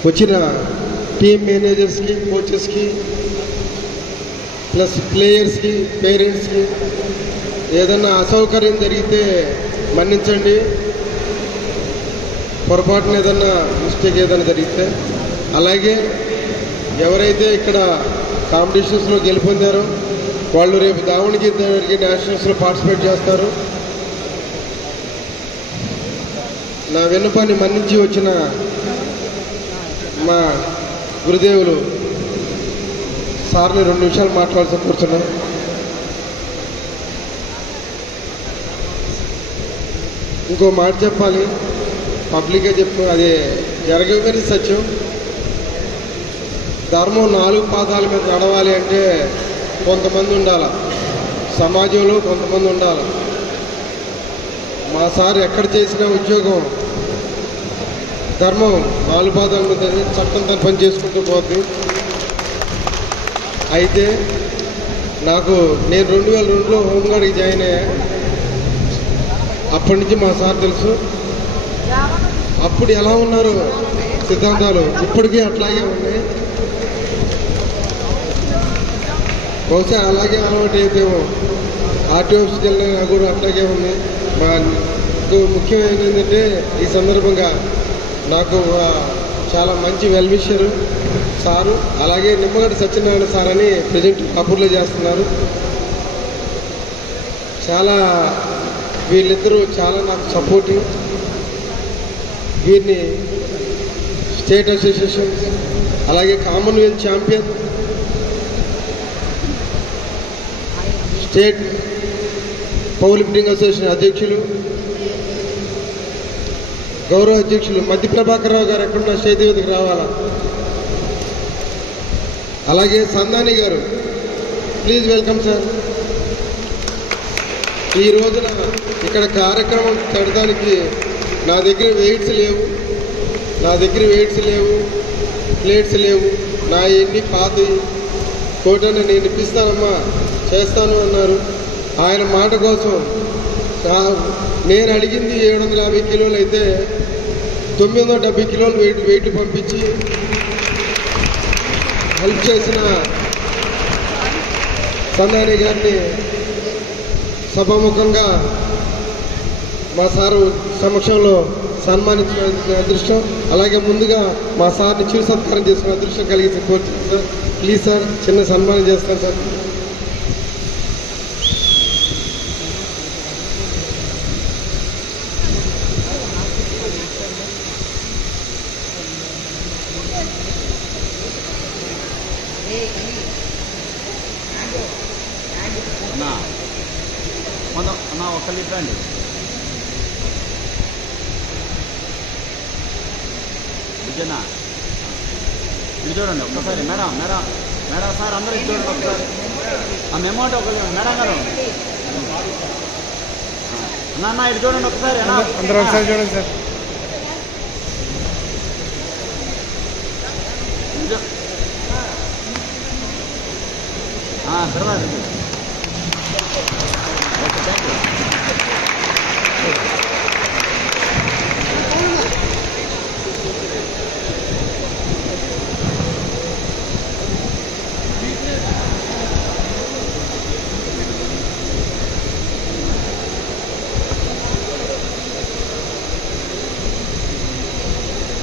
వచ్చిన టీమ్ మేనేజర్స్కి, కోచెస్కి, ప్లస్ ప్లేయర్స్కి, పేరెంట్స్కి ఏదన్నా అసౌకర్యం జరిగితే మన్నించండి. పొరపాటున ఏదన్నా మిస్టేక్ ఏదైనా జరిగితే. అలాగే ఎవరైతే ఇక్కడ కాంపిటీషన్స్లో గెలుపొందారో వాళ్ళు రేపు దావణగిరి జరిగే నేషనల్స్లో పార్టిసిపేట్ చేస్తారు. నా విన్నపాన్ని మన్నించి వచ్చిన మా గురుదేవులు సార్ని 2 నిమిషాలు మాట్లాడాల్సి కూర్చున్నాను. ఇంకో మాట చెప్పాలి, పబ్లిక్గా చెప్పు, అది జరగని సత్యం. ధర్మం 4 పాదాల మీద నడవాలి అంటే కొంతమంది ఉండాలి, సమాజంలో కొంతమంది ఉండాలి. మా సార్ ఎక్కడ చేసిన ఉద్యోగం ధర్మం 4 పాదాల మీద చట్టం తన పని చేసుకుంటూ పోతుంది. అయితే నేను 2002లో హోంగార్డ్కి జాయిన్ అయ్యా. అప్పటి నుంచి మా సార్ తెలుసు. అప్పుడు ఎలా ఉన్నారు సిద్ధాంతాలు ఇప్పటికీ అట్లాగే ఉన్నాయి. బహుశా అలాగే అలవాటు అయితేమో ఆర్టీ ఆఫీస్కి వెళ్ళినా కూడా అట్లాగే ఉంది. మా ముఖ్యమైనది ఏంటంటే ఈ సందర్భంగా నాకు చాలా మంచి వెల్విషరు సారు, అలాగే నిమ్మగడ్డ సత్యనారాయణ సార్ అని ప్రజెంట్ కపూర్లో చేస్తున్నారు. వీళ్ళిద్దరూ చాలా నాకు సపోర్టివ్. వీరిని స్టేట్ అసోసియేషన్, అలాగే Commonwealth champion, state power lifting association అధ్యక్షులు, గౌరవ అధ్యక్షులు మధ్య ప్రభాకర్ రావు గారు ఎక్కడున్న స్టేజ్ మీదకి రావాలా. అలాగే సందాని గారు, ప్లీజ్ వెల్కమ్ సార్. ఈ రోజున ఇక్కడ కార్యక్రమం పెట్టడానికి నా దగ్గర వెయిట్స్ లేవు, ప్లేట్స్ లేవు. నా ఎన్ని పాతి కోటని నేను ఇప్పిస్తానమ్మా, చేస్తాను అన్నారు. ఆయన మాట కోసం నేను అడిగింది 750 కిలోలు అయితే 970 కిలోలు వెయిట్ పంపించి హెల్ప్ చేసిన సందాని గారిని సభాముఖంగా మా సారు సమక్షంలో సన్మానించిన అదృష్టం, అలాగే ముందుగా మా సార్ని చిరు సత్కారం చేసుకున్న అదృష్టం కలిగి కోరుతున్నాను సార్. ప్లీజ్ సార్, చిన్న సన్మానం చేస్తాను సార్. ఒక్క లీటర్ అండి. విజయనా ఇది చూడండి ఒక్కసారి. మేడం సార్ అందరూ ఇది చూడండి ఒకసారి. ఆ అమౌంట్ ఒక మేడం గారు అన్న ఇది చూడండి ఒకసారి. అందరూ ఒకసారి చూడండి సార్. తర్వాత okay, thank you.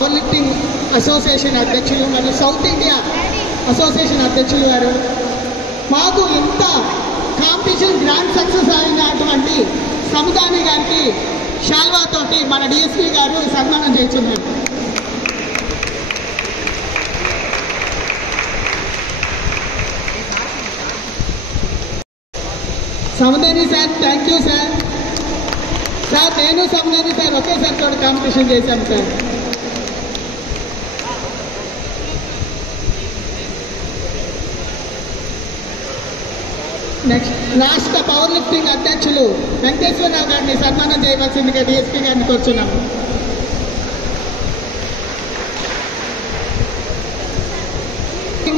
Power lifting association అధ్యక్షులు మరియు సౌత్ ఇండియా అసోసియేషన్ అధ్యక్షులు గారు, మాకు ఇంత కాంపిటీషన్ గ్రాండ్ సక్సెస్ అయినటువంటి సముదాని గారికి షాల్వాతోటి మన డిఎస్పీ గారు సన్మానం చేస్తున్నారు. Samudani sir, thank you sir. Sir నేను సముదాని సార్ ఒకేసారి తోటి కాంపిటీషన్ చేశాను సార్. నెక్స్ట్ రాష్ట్ర పవర్ లిఫ్టింగ్ అధ్యక్షులు వెంకటేశ్వరరావు గారిని సన్మానం చేయవలసిందిగా డిఎస్పీ గారిని కోరుచున్నాము.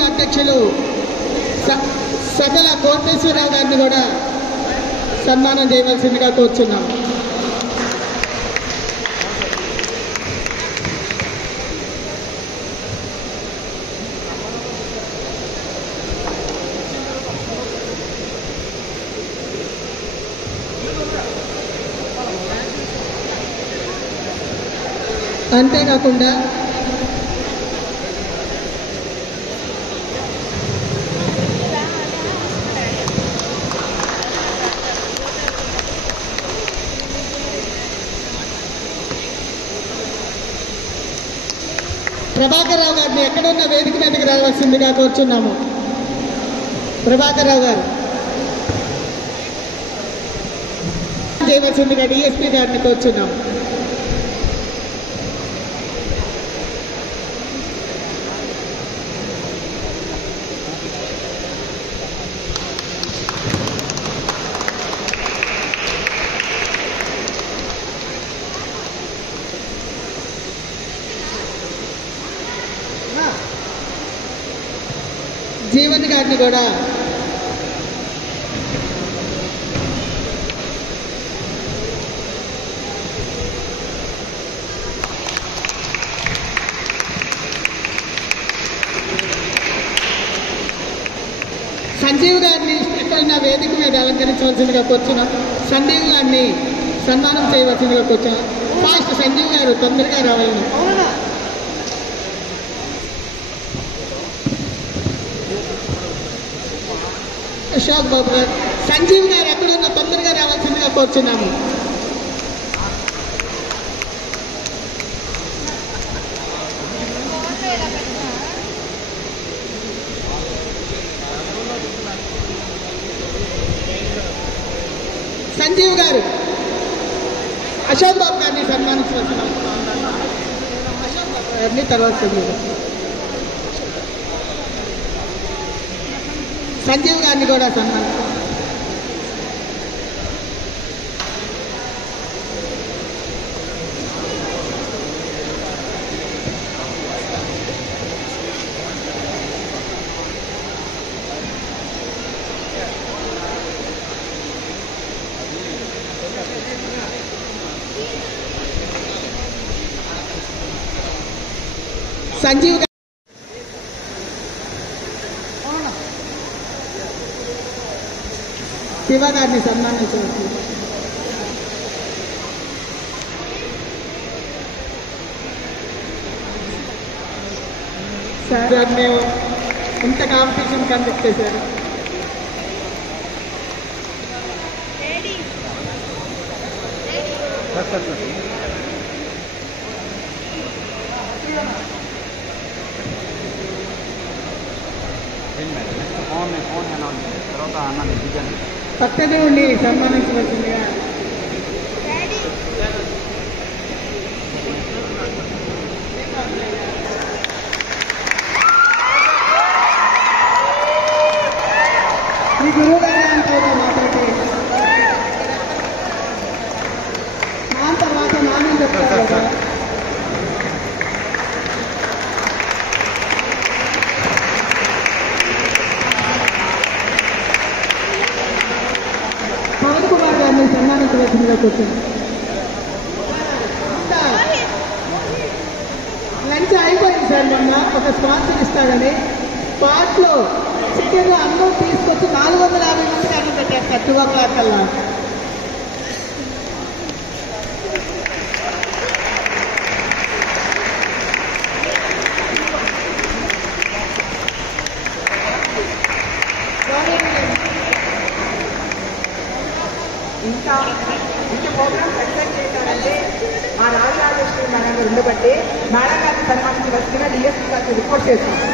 అధ్యక్షులు సకల కోటేశ్వరరావు గారిని కూడా సన్మానం చేయవలసిందిగా కోరుచున్నాము. అంతేకాకుండా ప్రభాకర్ రావు గారిని ఎక్కడున్న వేదిక మీదకి రావాల్సిందిగా కోరుచున్నాము. ప్రభాకర్ రావు గారు చేయవలసిందిగా డిఎస్పీ గారిని కోరుచున్నాము. జీవన్ గారిని కూడా సంజీవ్ గారిని ఎక్కడున్న వేదిక మీద అలంకరించవలసిందిగా కూర్చున్నాం. సంజీవ్ గారిని సన్మానం చేయవలసిందిగా కూర్చున్నాం. ఫాస్ట్ సంజీవ్ గారు తొందరగా రావాలని. అశోక్ బాబు గారు, సంజీవ్ గారు ఎక్కడున్న తొందరగా రావాల్సిందిగా కోరుచున్నాము. సంజీవ్ గారు అశోక్ బాబు గారిని సన్మానించవలసినాము. అశోక్ బాబు గారిని తర్వాత సంజీవ్ గారిని కూడా సన్మానిస్తాం. సంజీవ్ గారు శివ గారిని సన్మానించవచ్చు. సార్ మేము ఇంత కాంపిటీషన్ కండక్ట్ చేశారు. పక్కనే ఉండి సన్మానించవలసిందిగా మీ గురువు గారు అంటారు మాట్లాడి నా తర్వాత నానే చెప్తారు కదా. పవన్ కుమార్ గారిని సన్మానించవలసిందిగా కూర్చొని లంచ్ అయిపోయింది సార్. మొన్న ఒక స్పాన్సర్ ఇస్తాడని స్పాట్లో చికెన్ అన్నం తీసుకొచ్చి 450 మందికి అన్నం పెట్టారు సార్ 2 o'clock కల్లా. కాబట్టి మేడం గారిని సన్మానించవలసిన డిఎస్పీ గారికి రిపోర్ట్ చేస్తున్నాం.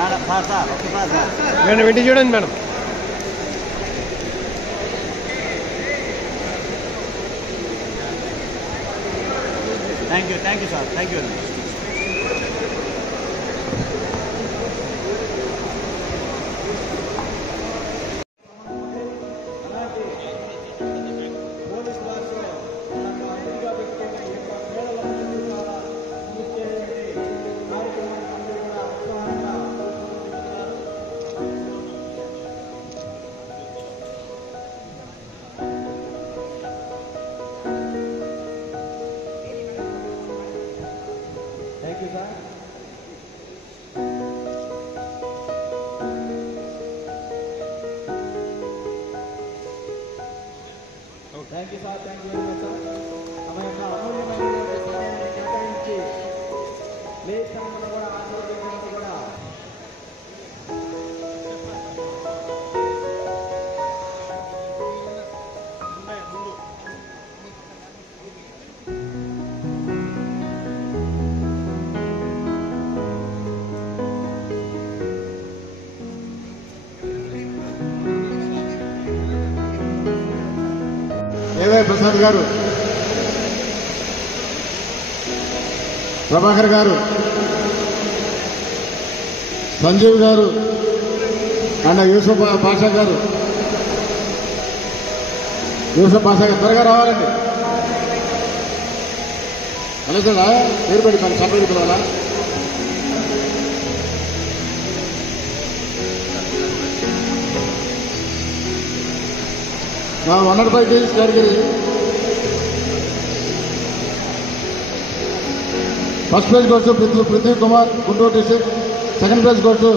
మేడం సార్ ఒక్కసారి సార్ మేడం వెంట చూడండి madam. Thank you sir thank you. Thank you sir, thank you very much sir. తమ యొక్క అమూల్యమైన సమయాన్ని కేటాయించి లేచామని కూడా ఆశీర్వదించడానికి కూడా ఏవై ప్రసాద్ గారు, ప్రభాకర్ గారు, సంజీవ్ గారు అండ్ యూసఫ్ పాషా గారు, త్వరగా రావాలండి. అలా సార్ పేరు పెట్టి మన సభ్యులు పిలవాలా? నా 105 kg category first prize goes to Prithvi Kumar, Guntur district. Second prize goes to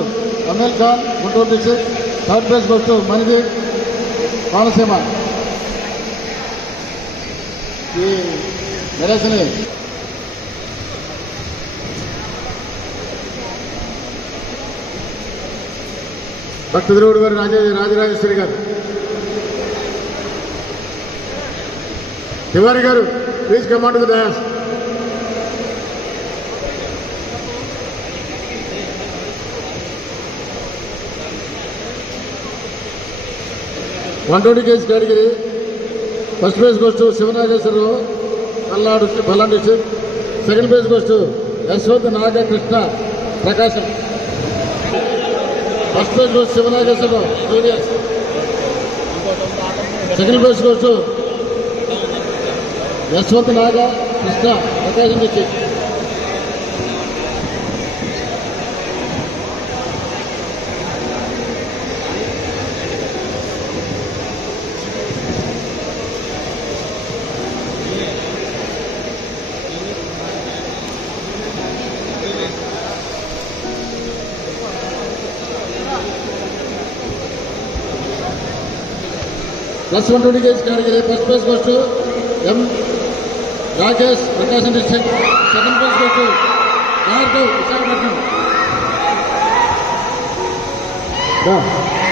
Ameel Khan, Guntur district. Third prize goes to Manideep, Konaseema. ఈ మెడల్స్ని భక్తుడు గారు, రాజరాజేశ్వరి గారు, తివారి గారు, please come on to the dais. (120 kg category first prize goes to Siva Nageswara Rao, Palnadu district. Second prize goes to Yashwant Nagakrishna Prakasam. First prize goes to Siva Nageswara Rao juniors. Second prize goes to Yashwant Naga Krishna Prakasam district. +120 kg category first prize goes to M Rakesh Prakasam district. Second prize goes to నార్గవ్ విశాఖపట్నం.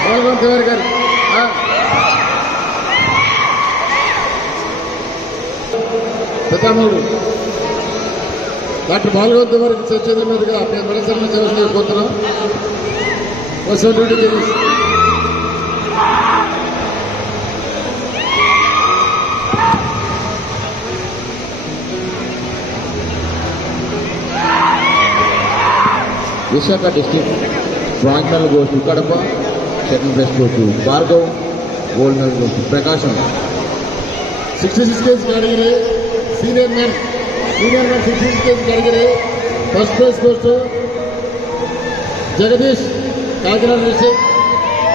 బాలగోన్ తివారి గారు, పితామహుడు doctor బాలగోన్ Tiwari చేతుల మీదుగా మెడసరణ సేవలు కోరుతున్నాం. +120 kg. Vishaka district, bronze medal goes to Kadapa, second place goes to Bhargav, gold medal goes to Prakasham. 66 kg category, senior men 66 kg category, first place goes to Jagadish, Kakinada district.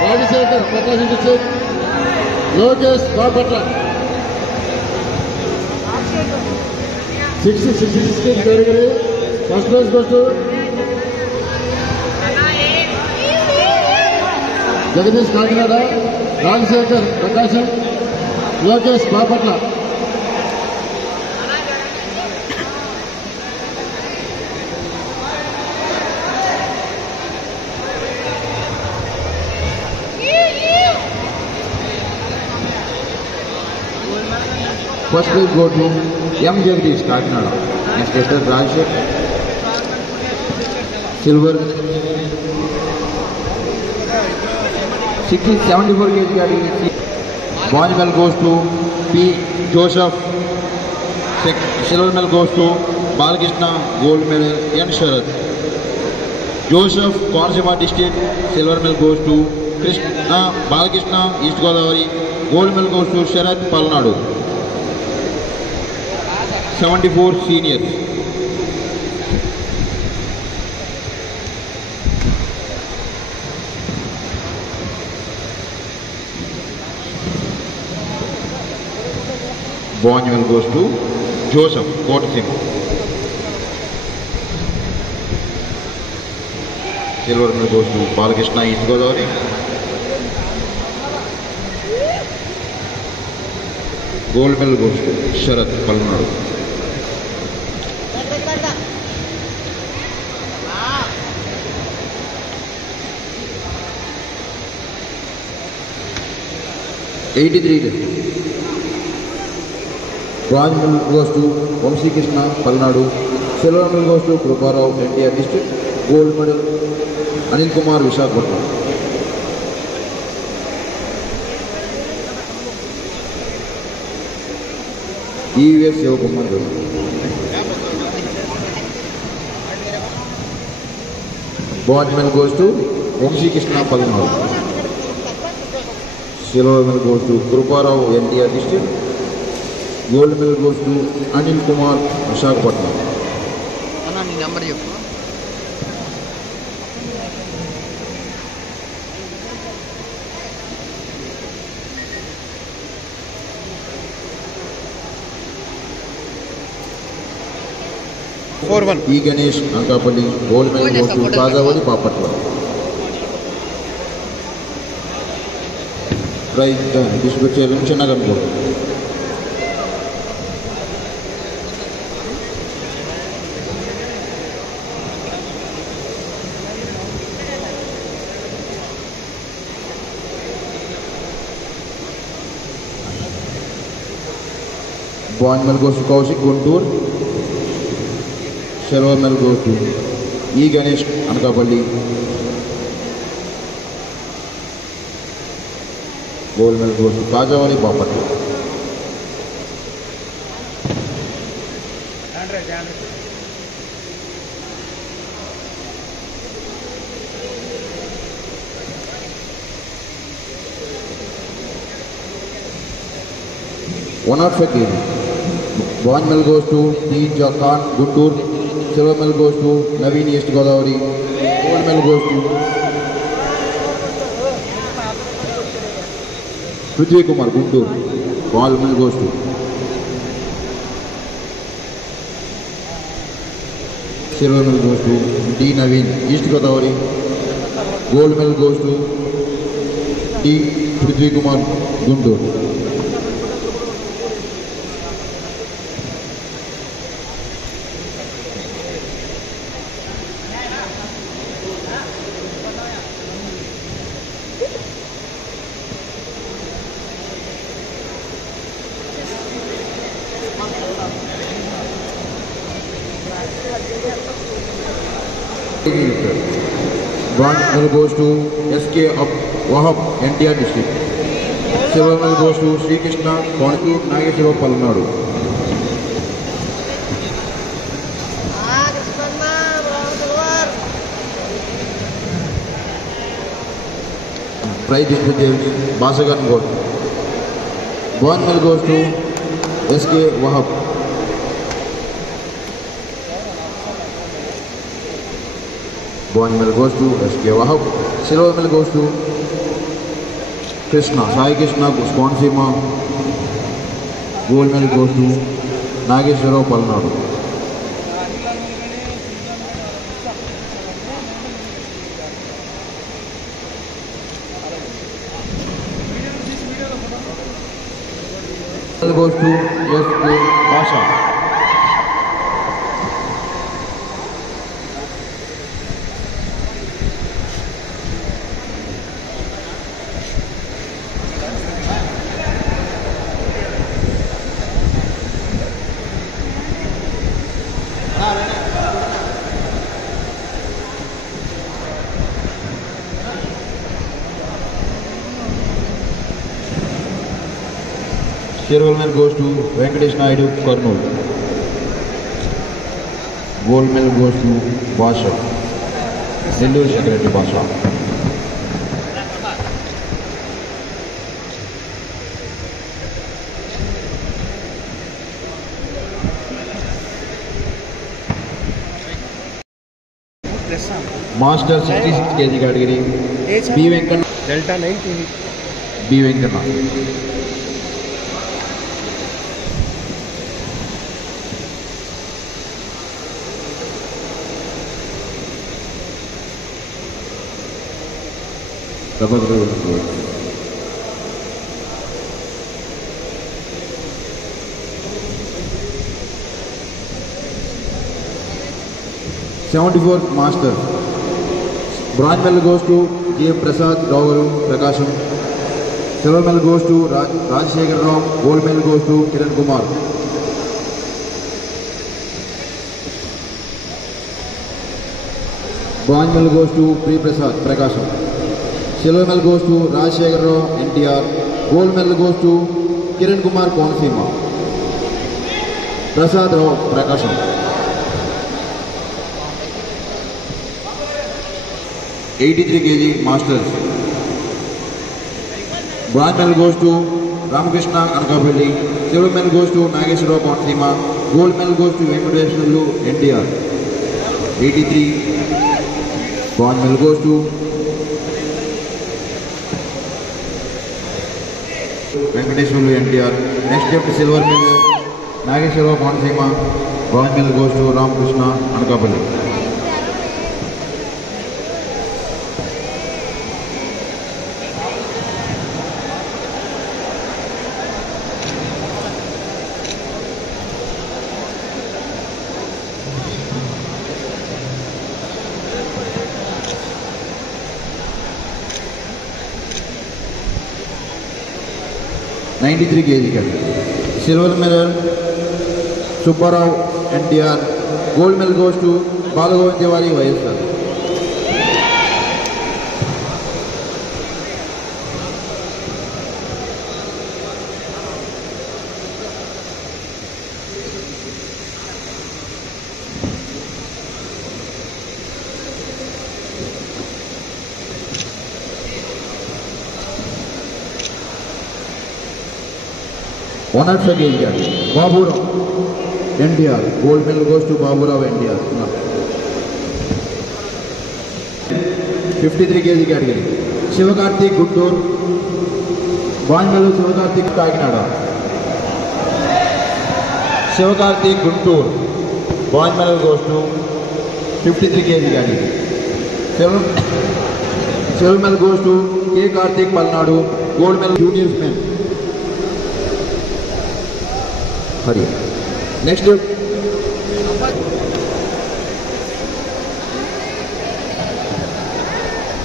Rajashekar, Prakasham district. Lokesh, Bapatra. 66 kg category. First place goes to Jagadish Kakinada, Rajశేఖర్ Prakasham, Lokesh Bapatla. First place go to M. Jagadish Kakinada. Next is Rajశేఖర్. Silver 74 kg category. Bronze medal goes to P. Joseph. Silver medal goes to Balakrishna. Gold medal N. Sharath. Joseph, Korsima district. Silver medal goes to Krishna Balakrishna, East Godavari. Gold medal goes to Sharath, Palnadu. 74 seniors. Bronze medal goes to Joseph Kotasim. Silver medal goes to Balakrishna, East Godavari. Gold medal goes to Sharath, Palnadu. Bronze medal goes to Vamsi Krishna, Palnadu. Silver medal goes to Kruparao, NTR district. Gold medal Anil Kumar, Visakhapatnam. EVS Sivakumar. Bronze medal goes to Vamsi Krishna, Palnadu. Silver medal goes to Kruparao, NTR district. Gold medal goes to Anil Kumar, Visakhapatnam. Number 4-1. E. Ganesh, Ankapalli. Gold medal goes to Kazavadi, Bapatla. Prize district chairman Chennagampur. Bronze medal goes to Kaushik, Guntur. Silver medal goes to E. Ganesh, Anakapalli. Gold medal goes to Kajawali, Bapatla. One out for game. Bronze medal goes to T. Khan, Guntur. Silver medal goes to Naveen, East Godavari. Gold medal goes to Prithvi Kumar, Guntur. Gold medal goes to Silver medal goes to D. Naveen, East Godavari. Gold medal goes to D. Prithvi Kumar, Guntur. Bronze medal goes to S.K. Wahab, NTR district. Silver medal goes to Sri Krishna, Konaturu, Nageswara, Palnadu. Prize district Basagan Gold. Bronze medal goes to S.K. Wahab. Bronze medal goes to S.K. Wahab. Silver medal goes to Krishna, Sai Krishna, Korsima. Gold medal goes to Nageswara, Palnadu. goes to S.K. Basha. Silver medal goes to Venkatesh Naidu, Kurnool. Gold medal goes to Basha. Nellore Secretary Basha. Master 66 kg category. B. Venkana. Delta 9 TV. B. Venkana. th Master. Bronze medal goes to J. Prasad Ravaru Prakasham. Silver medal goes to Rajshekhar Rao. Gold medal goes to Kiran Kumar. Bronze medal goes to P. Prasad Prakasham. Silver medal goes to Rajshekhar Rao NTR. Gold medal goes to Kiran Kumar Konaseema. Prasad Rao Prakasham. '83 kg Masters. Bronze medal goes to Ramakrishna Anakapalli. Silver medal goes to Nageshwar Rao Konaseema. Gold medal goes to Venkateshwarlu NTR. '83. Bronze medal goes to Venkateshwarlu NTR. Next step silver medal Nageshwar Rao Konaseema. Bronze medal goes to Ramakrishna Anakapalli. '93 kg category. Silver medal Subbarao NTR. Gold medal goes to Balagovind Tiwari YSR. Honored kg category. Babu Rao NTR. Gold medal goes to Babu Rao NTR. 53 kg category. Shivakarthik Guntur. Bronze medal Shivakarthik Kakinada. Shivakarthik Guntur. Bronze medal goes to 53 kg category. Silver medal goes to K. Karthik Palnadu. Gold medal juniors men. Next up,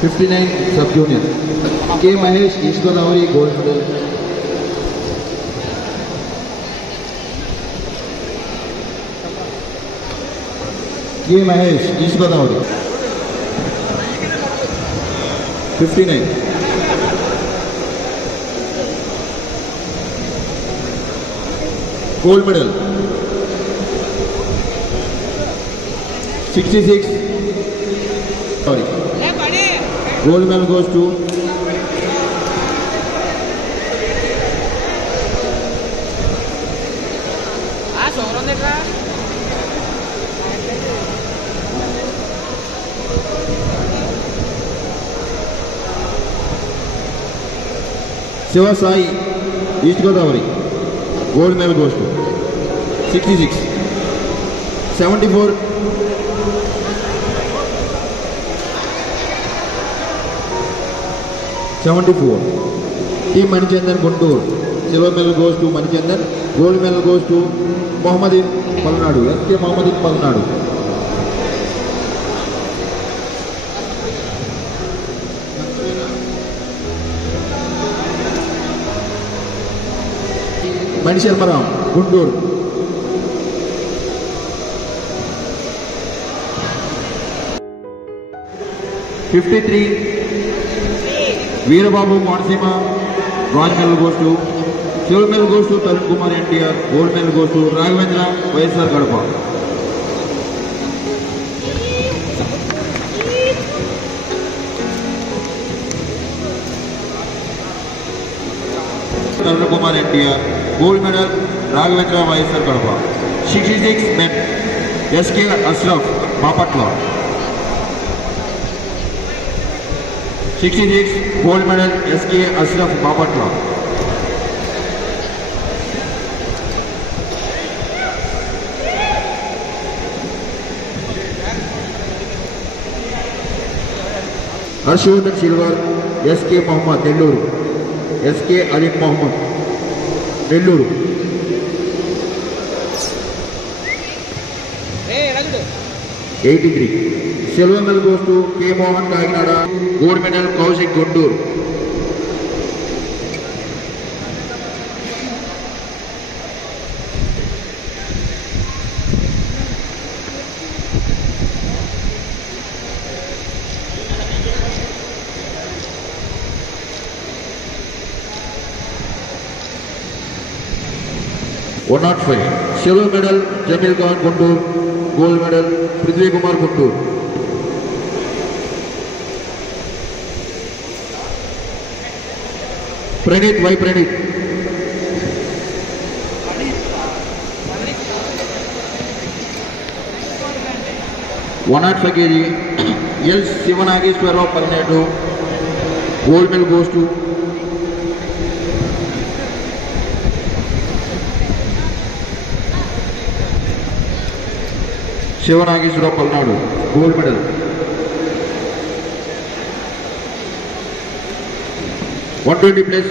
'59 sub-junior. K. Mahesh East Godavari gold medal. K. Mahesh East Godavari. 59. Gold medal. 66. Sorry. Gold medal goes to Shiva Sai East Godavari. Gold medal goes to 66. 74. Team Manichandran Guntur. Silver medal goes to Manichandan. Gold medal goes to Mohammadin Palnadu. SK Mohammadin Palnadu. Manisharmaram, Guntur. '53. Veerababu Konaseema. Bronze medal goes to. Silver medal goes to Tarun Kumar NTR. Gold medal goes to Raghavendra YSR Kadapa. Tarun Kumar NTR. Gold medal Raghavendra YSR Kadapa. 66 men. SK Ashraf Bapatla. 66 gold medal SK Ashraf Bapatla. Harshvardhan silver SK Mohammed Nelluru. SK Alim Mohammed Nelluru. 83. Silver medal goes to K. Mohan Kakinada. Gold medal Kaushik Guntur. Silver medal Jamil Khan Guntur. Gold medal Prithvi Kumar Guntur. Pranit Y. Pranit. $105 kg. L. Sivanageshwara Parnetu. Gold medal goes to Sivanageshwara Palnadu. Gold medal. $120 plus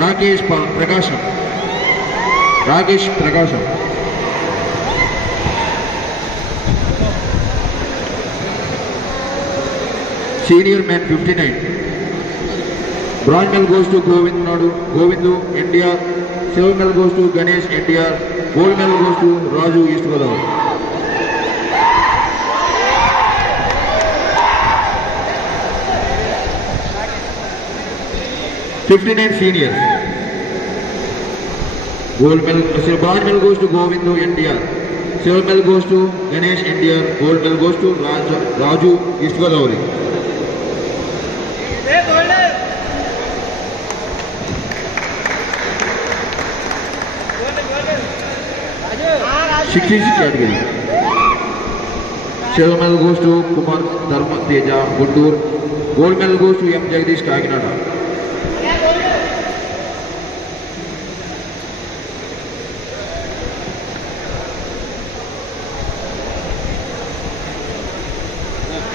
Rakesh Prakasham. Rakesh Prakasham. Senior men 59. Bronze medal goes to Govindu NTR. Silver medal goes to Ganesh NTR. Gold medal goes to Raju East Godavari. '59 seniors. Bronze medal goes to Govindu NTR. Silver medal goes to Ganesh NTR. Gold medal goes to Raju East Godavari. '66 category. Silver medal goes to Kumar Dharma Teja Guntur. Gold medal goes to M. Jagdish Kakinada.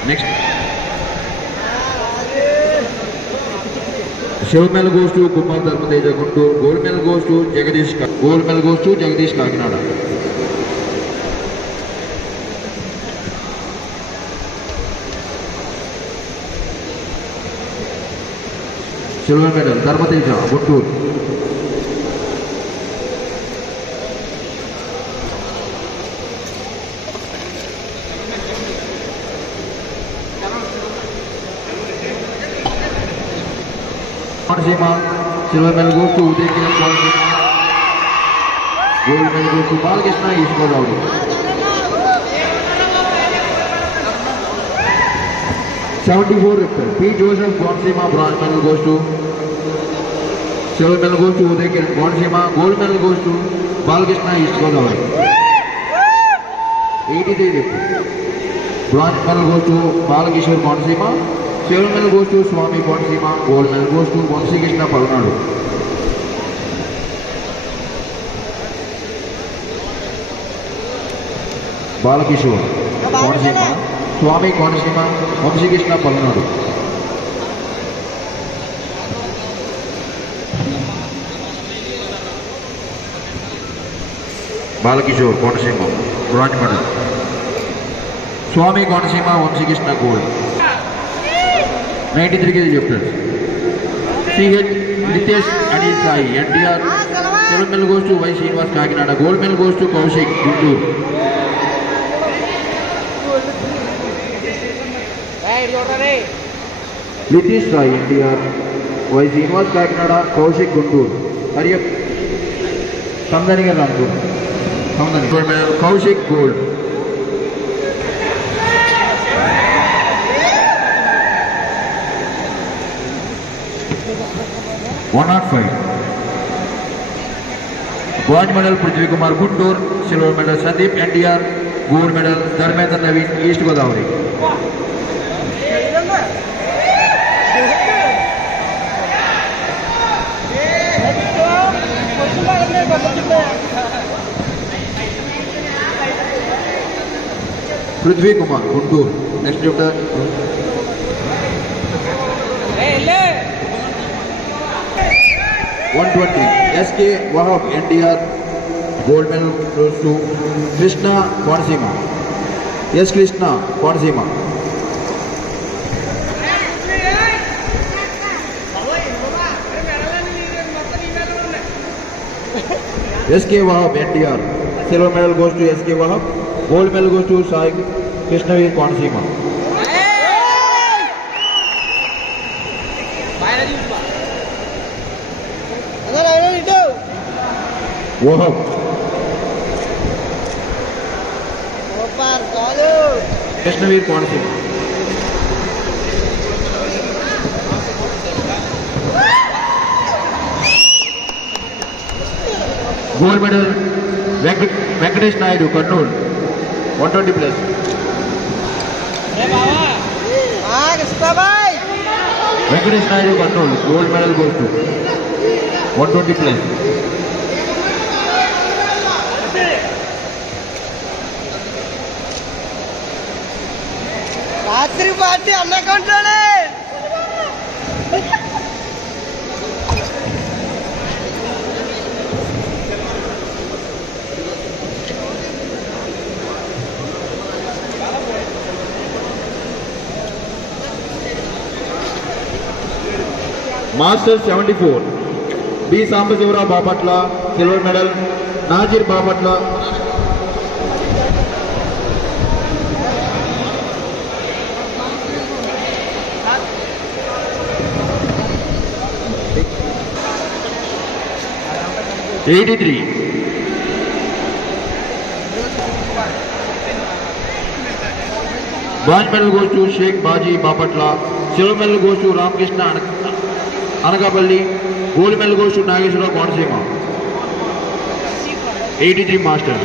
Next. Silver medal goes to Kumar Dharma Teja Guntur. Gold medal goes to Jagdish Kakinada. Silver medal Dharma Teja Guntur. Silver medal goes to Uday Kiran Konaseema. Gold medal goes to Balkrishna East Godavari. '74 Ripper. P. Joseph Konaseema. Bronze medal goes to. Silver medal goes to Uday Kiran Konaseema. Gold medal goes to Balkrishna East Godavari. 83 Ripper. Bronze medal goes to Balkishore Konaseema. Silver medal goes to Swami Konaseema. Gold medal goes to Vansi Krishna Palnadu. Balkishore Konaseema. Swami Konaseema. Vansi Krishna Palnadu. Balakishore, Konasima, bronze medal. Swami Konasima, Vansi Krishna, gold. 93 kg lifters. CH Nitesh Anil Sai, NTR. Silver medal goes to Y. Srinivas Kakinada. Gold medal goes to Kaushik Guntur. Nitesh Sai, NTR. Y. Srinivas Kakinada. Kaushik Guntur. Hurry up. Samdaniga Rampur. Samdani. Gold medal. Kaushik gold. Bronze medal Prithvi Kumar Guntur, silver medal Sandeep NTR, gold medal Dharmendra Naveen East Godavari. Prithvi Kumar Guntur, next chapter. 120 SK Wahab NTR, gold medal goes to Krishna Konasima. S. Krishna Konasima. SK Wahab NTR, silver medal goes to SK Wahab, gold medal goes to Sai Krishnaveer Konasima. Wahab. Krishnaveer Konasima. Gold medal Venkatesh Naidu, Kannur, 120 plus. Venkatesh Naidu, Kannur, gold medal goes to 120 plus. రాత్రి party అన్న కొంటాడే Master 74 B. Sambasivara Bapatla, silver medal Najir Bapatla. '83 bronze medal goes to Sheikh Baji Bapatla, silver medal goes to Ramakrishna Anakapalli, gold medal goes to Nageshwara Konasima. 83 Masters.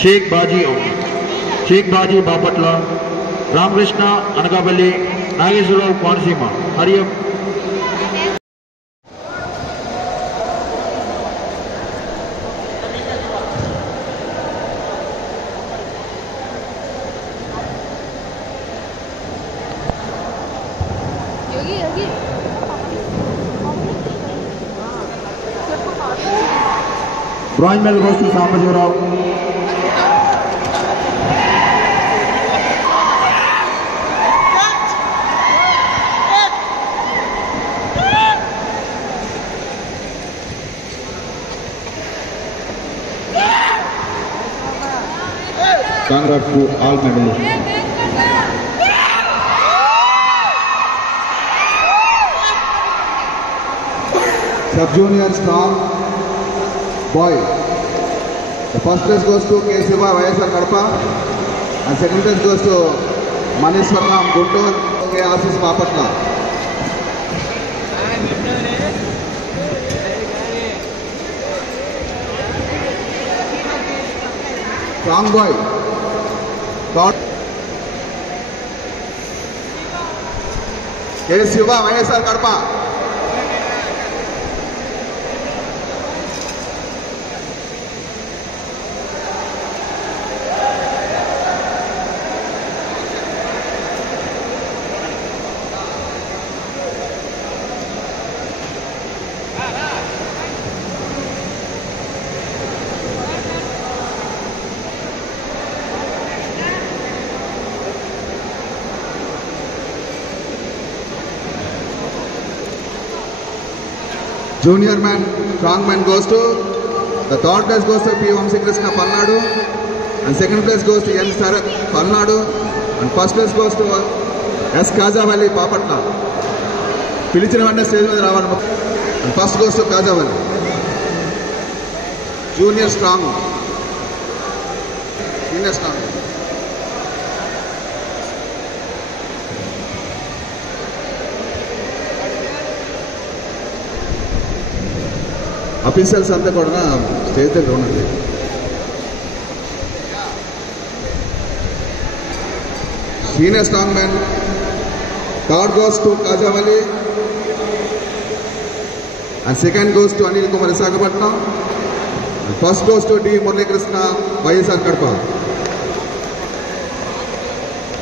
Sheikh Baji Bapatla, Ramakrishna Anakapalli, Nageshwara Konasima. Hurry up. Bronze medal goes to Sambasivara. Congrats to all medalists. Sub-junior strong boy. The first place goes to K. Siva, YSR Kadapa, and second place goes to Maniswaram Guntur, K. Asis Bapatla. Strong boy. K. Siva, YSR Kadapa. Junior man, strong man goes to, the third place goes to P. Vamsi Krishna Palnadu, and second place goes to N. Sarath Palnadu, and first place goes to S. Kajavalli Papatla. Pilichina Vanda stage with Ravan, and first goes to Kajavalli. Junior strong. Senior strong. Officials అంతా కూడా stage దగ్గర ఉండండి. Senior strong man, third goes to Kajavalli, and second goes to Anil Kumar Visakhapatnam, and first goes to D. Murali Krishna, YSR Kadapa.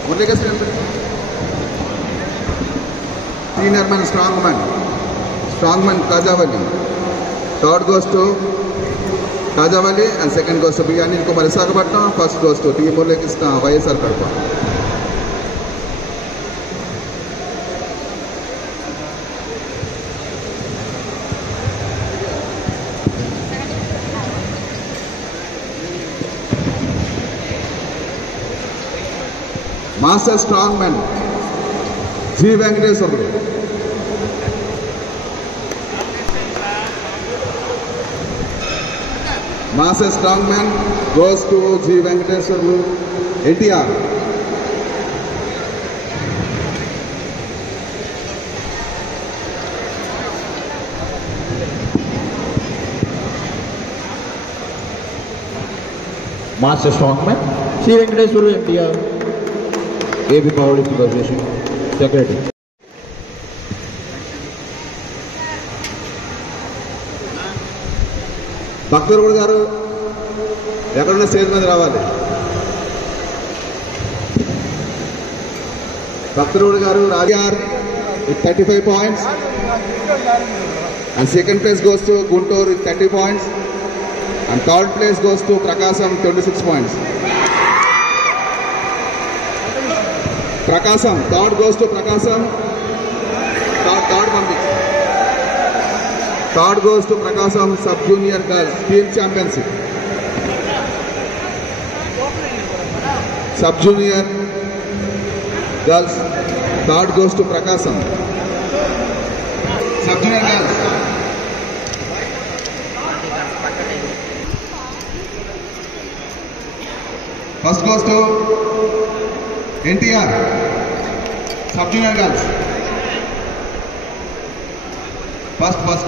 Murali Krishna, senior man, strong man Kajavalli. Third goes to Kajavalli, and second goes to B. Anil Kumar Visakhapatnam, first goes to D. Murali Krishna, YSR Kadapa. Master Strongman G. Venkateswarlu. Master Strongman goes to G. Venkateswarlu, NTR. Master Strongman C. Venkateswarlu, NTR. AB Power Association Secretary. భక్తుడు గారు ఎక్కడున్న stage మీద రావాలి. భక్తుడు గారు రాజార్ with 35 points, and second place goes to Guntur with 30 points, and third place goes to Prakasam 26 points. Prakasam, third goes to Prakasam, third goes to Prakasam Sub-Junior Girls Team Championship. Sub-Junior Girls, third goes to Prakasam. Sub-Junior Girls. First goes to NTR, Sub-Junior Girls. First.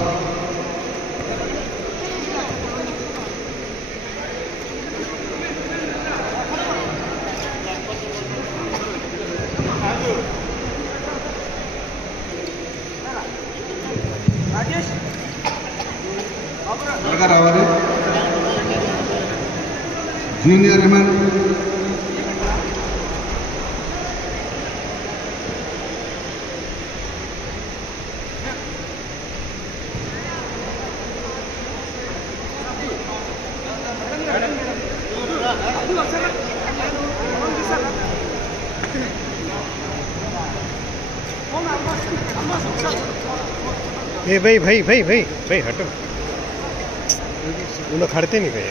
త్వరగా రావాలి. Junior women ए भाई हटो, वो लोग खड़ते नहीं गए.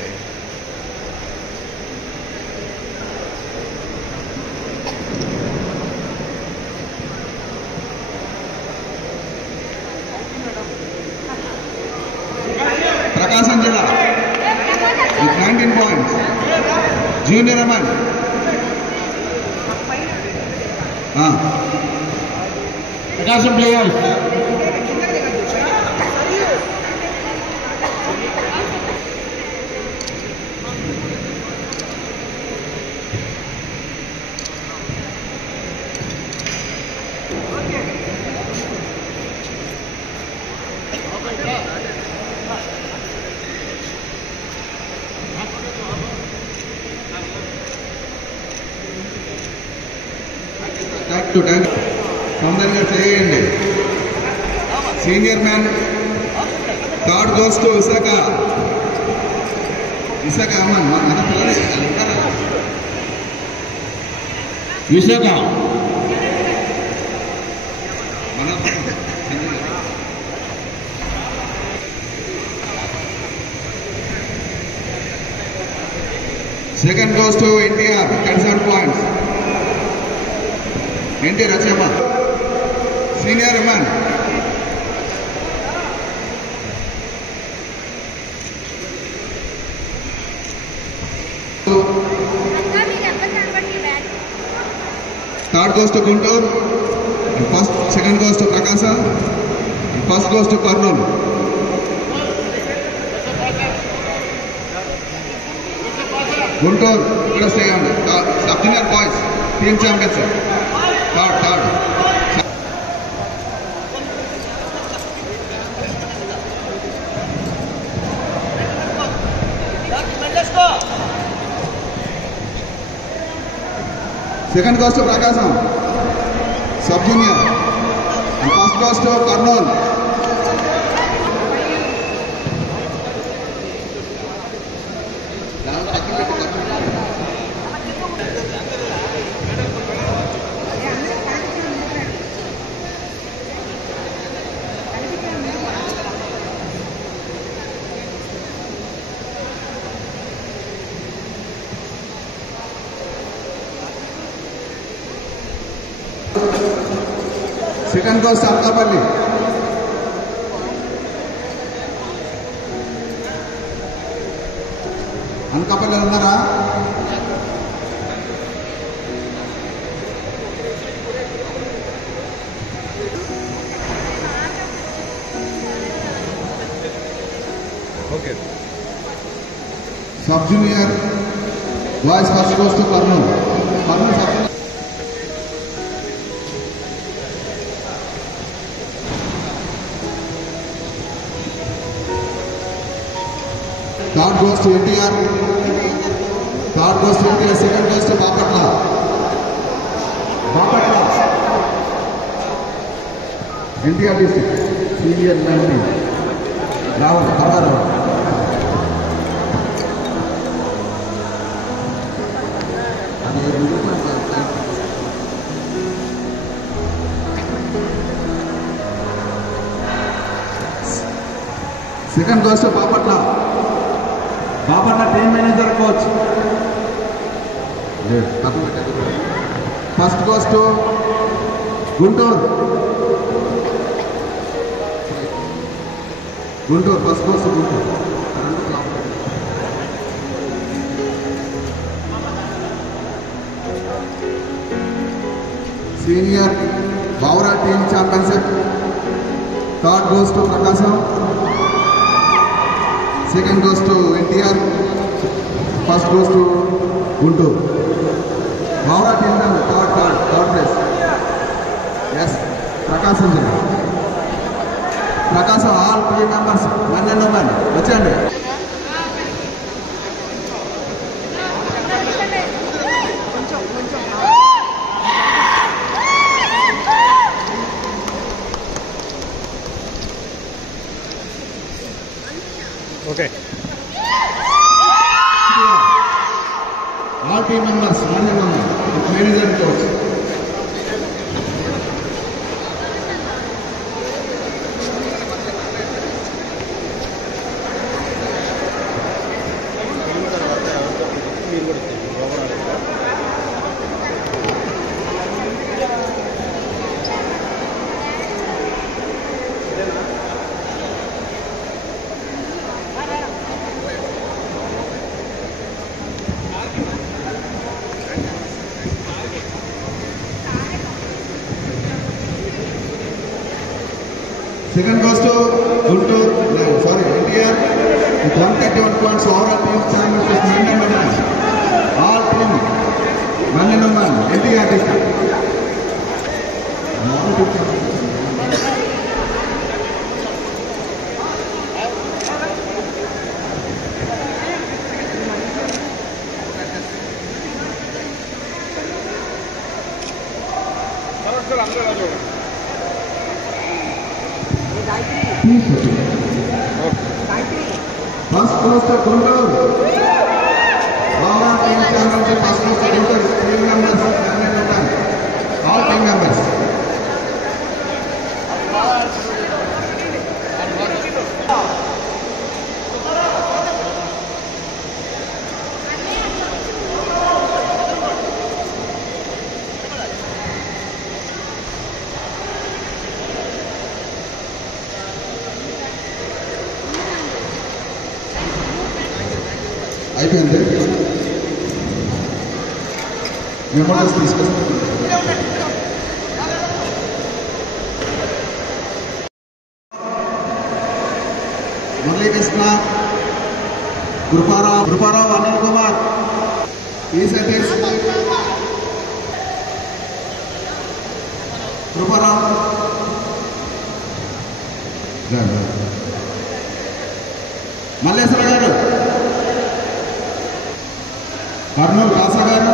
Prakasam Jilla with 19 points. Junior Aman. Prakasam players. Tank తొందరగా చేయండి. Senior man third goes to Visakha Amman మన పిల్లలు Visakha Second goes to NTR, 37 points. NTR Rachema, senior man. Third goes to Guntur. Second goes to Prakasa. First goes to Karnool. Guntur, let us stay on sub-junior boys, team championship. Third. Let's go. Second goes to Prakasam, sub-junior. And first goes to Karnool. Second goes to Alkapalli. Alkapalli unnara? Okay. Sub-junior boys first goes to Karnool. Karnool sub-junior. Third goes to NTR. Second goes to Bapatla. NTR district. Senior 19. Rahul. Second goes to Bapatla. Team manager coach. First goes to Guntur. First goes to Guntur. Senior Bavra team championship. Third goes to Prakasam. Second goes to NTR. First goes to Guntur. Bavra team third place. Yes, Prakasam. All team members, one and one. Vachandi. Okay. All team members, one and one. Manager and coach. Second goes to Guntur, NTR with 131 points. Overall team championship men and women. All team men and women. NTR district. First goes to Guntur. All team championship first goes to Guntur. Team members, all team members. You అండి. Memories తీసుకొస్తాను. మురళీకృష్ణ, కృపారావు అనిల్ కుమార్, ఈ సతీష్, కృపారావు, మల్లేశ్వర గారు, కర్నూలు రాసా గారు,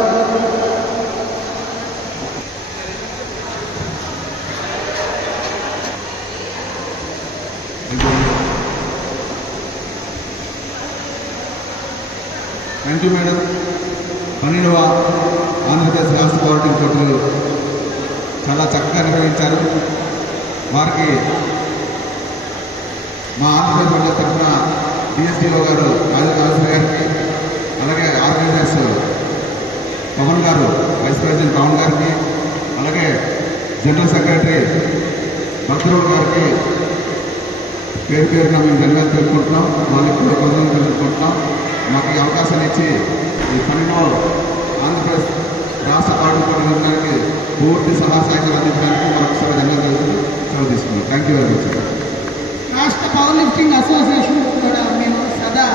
thank you madam. 12వ Andhra Pradesh రాష్ట్ర పౌరుల పోటీలు చాలా చక్కగా నిర్వహించారు. వారికి మా ఆంధ్రప్రదేశ్ మండలి తరఫున డిఎస్డిఓ గారు రాజేశ్వర గారికి, అలాగే ఆర్గనైజర్స్ పవన్ గారు, వైస్ ప్రెసిడెంట్ పవన్ గారికి, అలాగే జనరల్ సెక్రటరీ భక్తురావు గారికి పేరు పేరున మేము ధన్యవాదాలు తెలుపుకుంటున్నాం. వాళ్ళకి కూడా కృతజ్ఞతలు తెలుపుకుంటున్నాం. మాకు ఈ అవకాశాన్ని ఇచ్చి ఈ 12వ ఆంధ్రప్రదేశ్ రాష్ట్ర పౌరుల పోటీలకు పూర్తి సహాయ సహకారం అందించడానికి మరొకసారి ధన్యవాదాలు సెలవు తీసుకున్నాం. Thank you very much. రాష్ట్ర పవర్ లిఫ్టింగ్ అసోసియేషన్ కూడా మేము సదా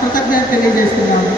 కృతజ్ఞత తెలియజేస్తున్నాము.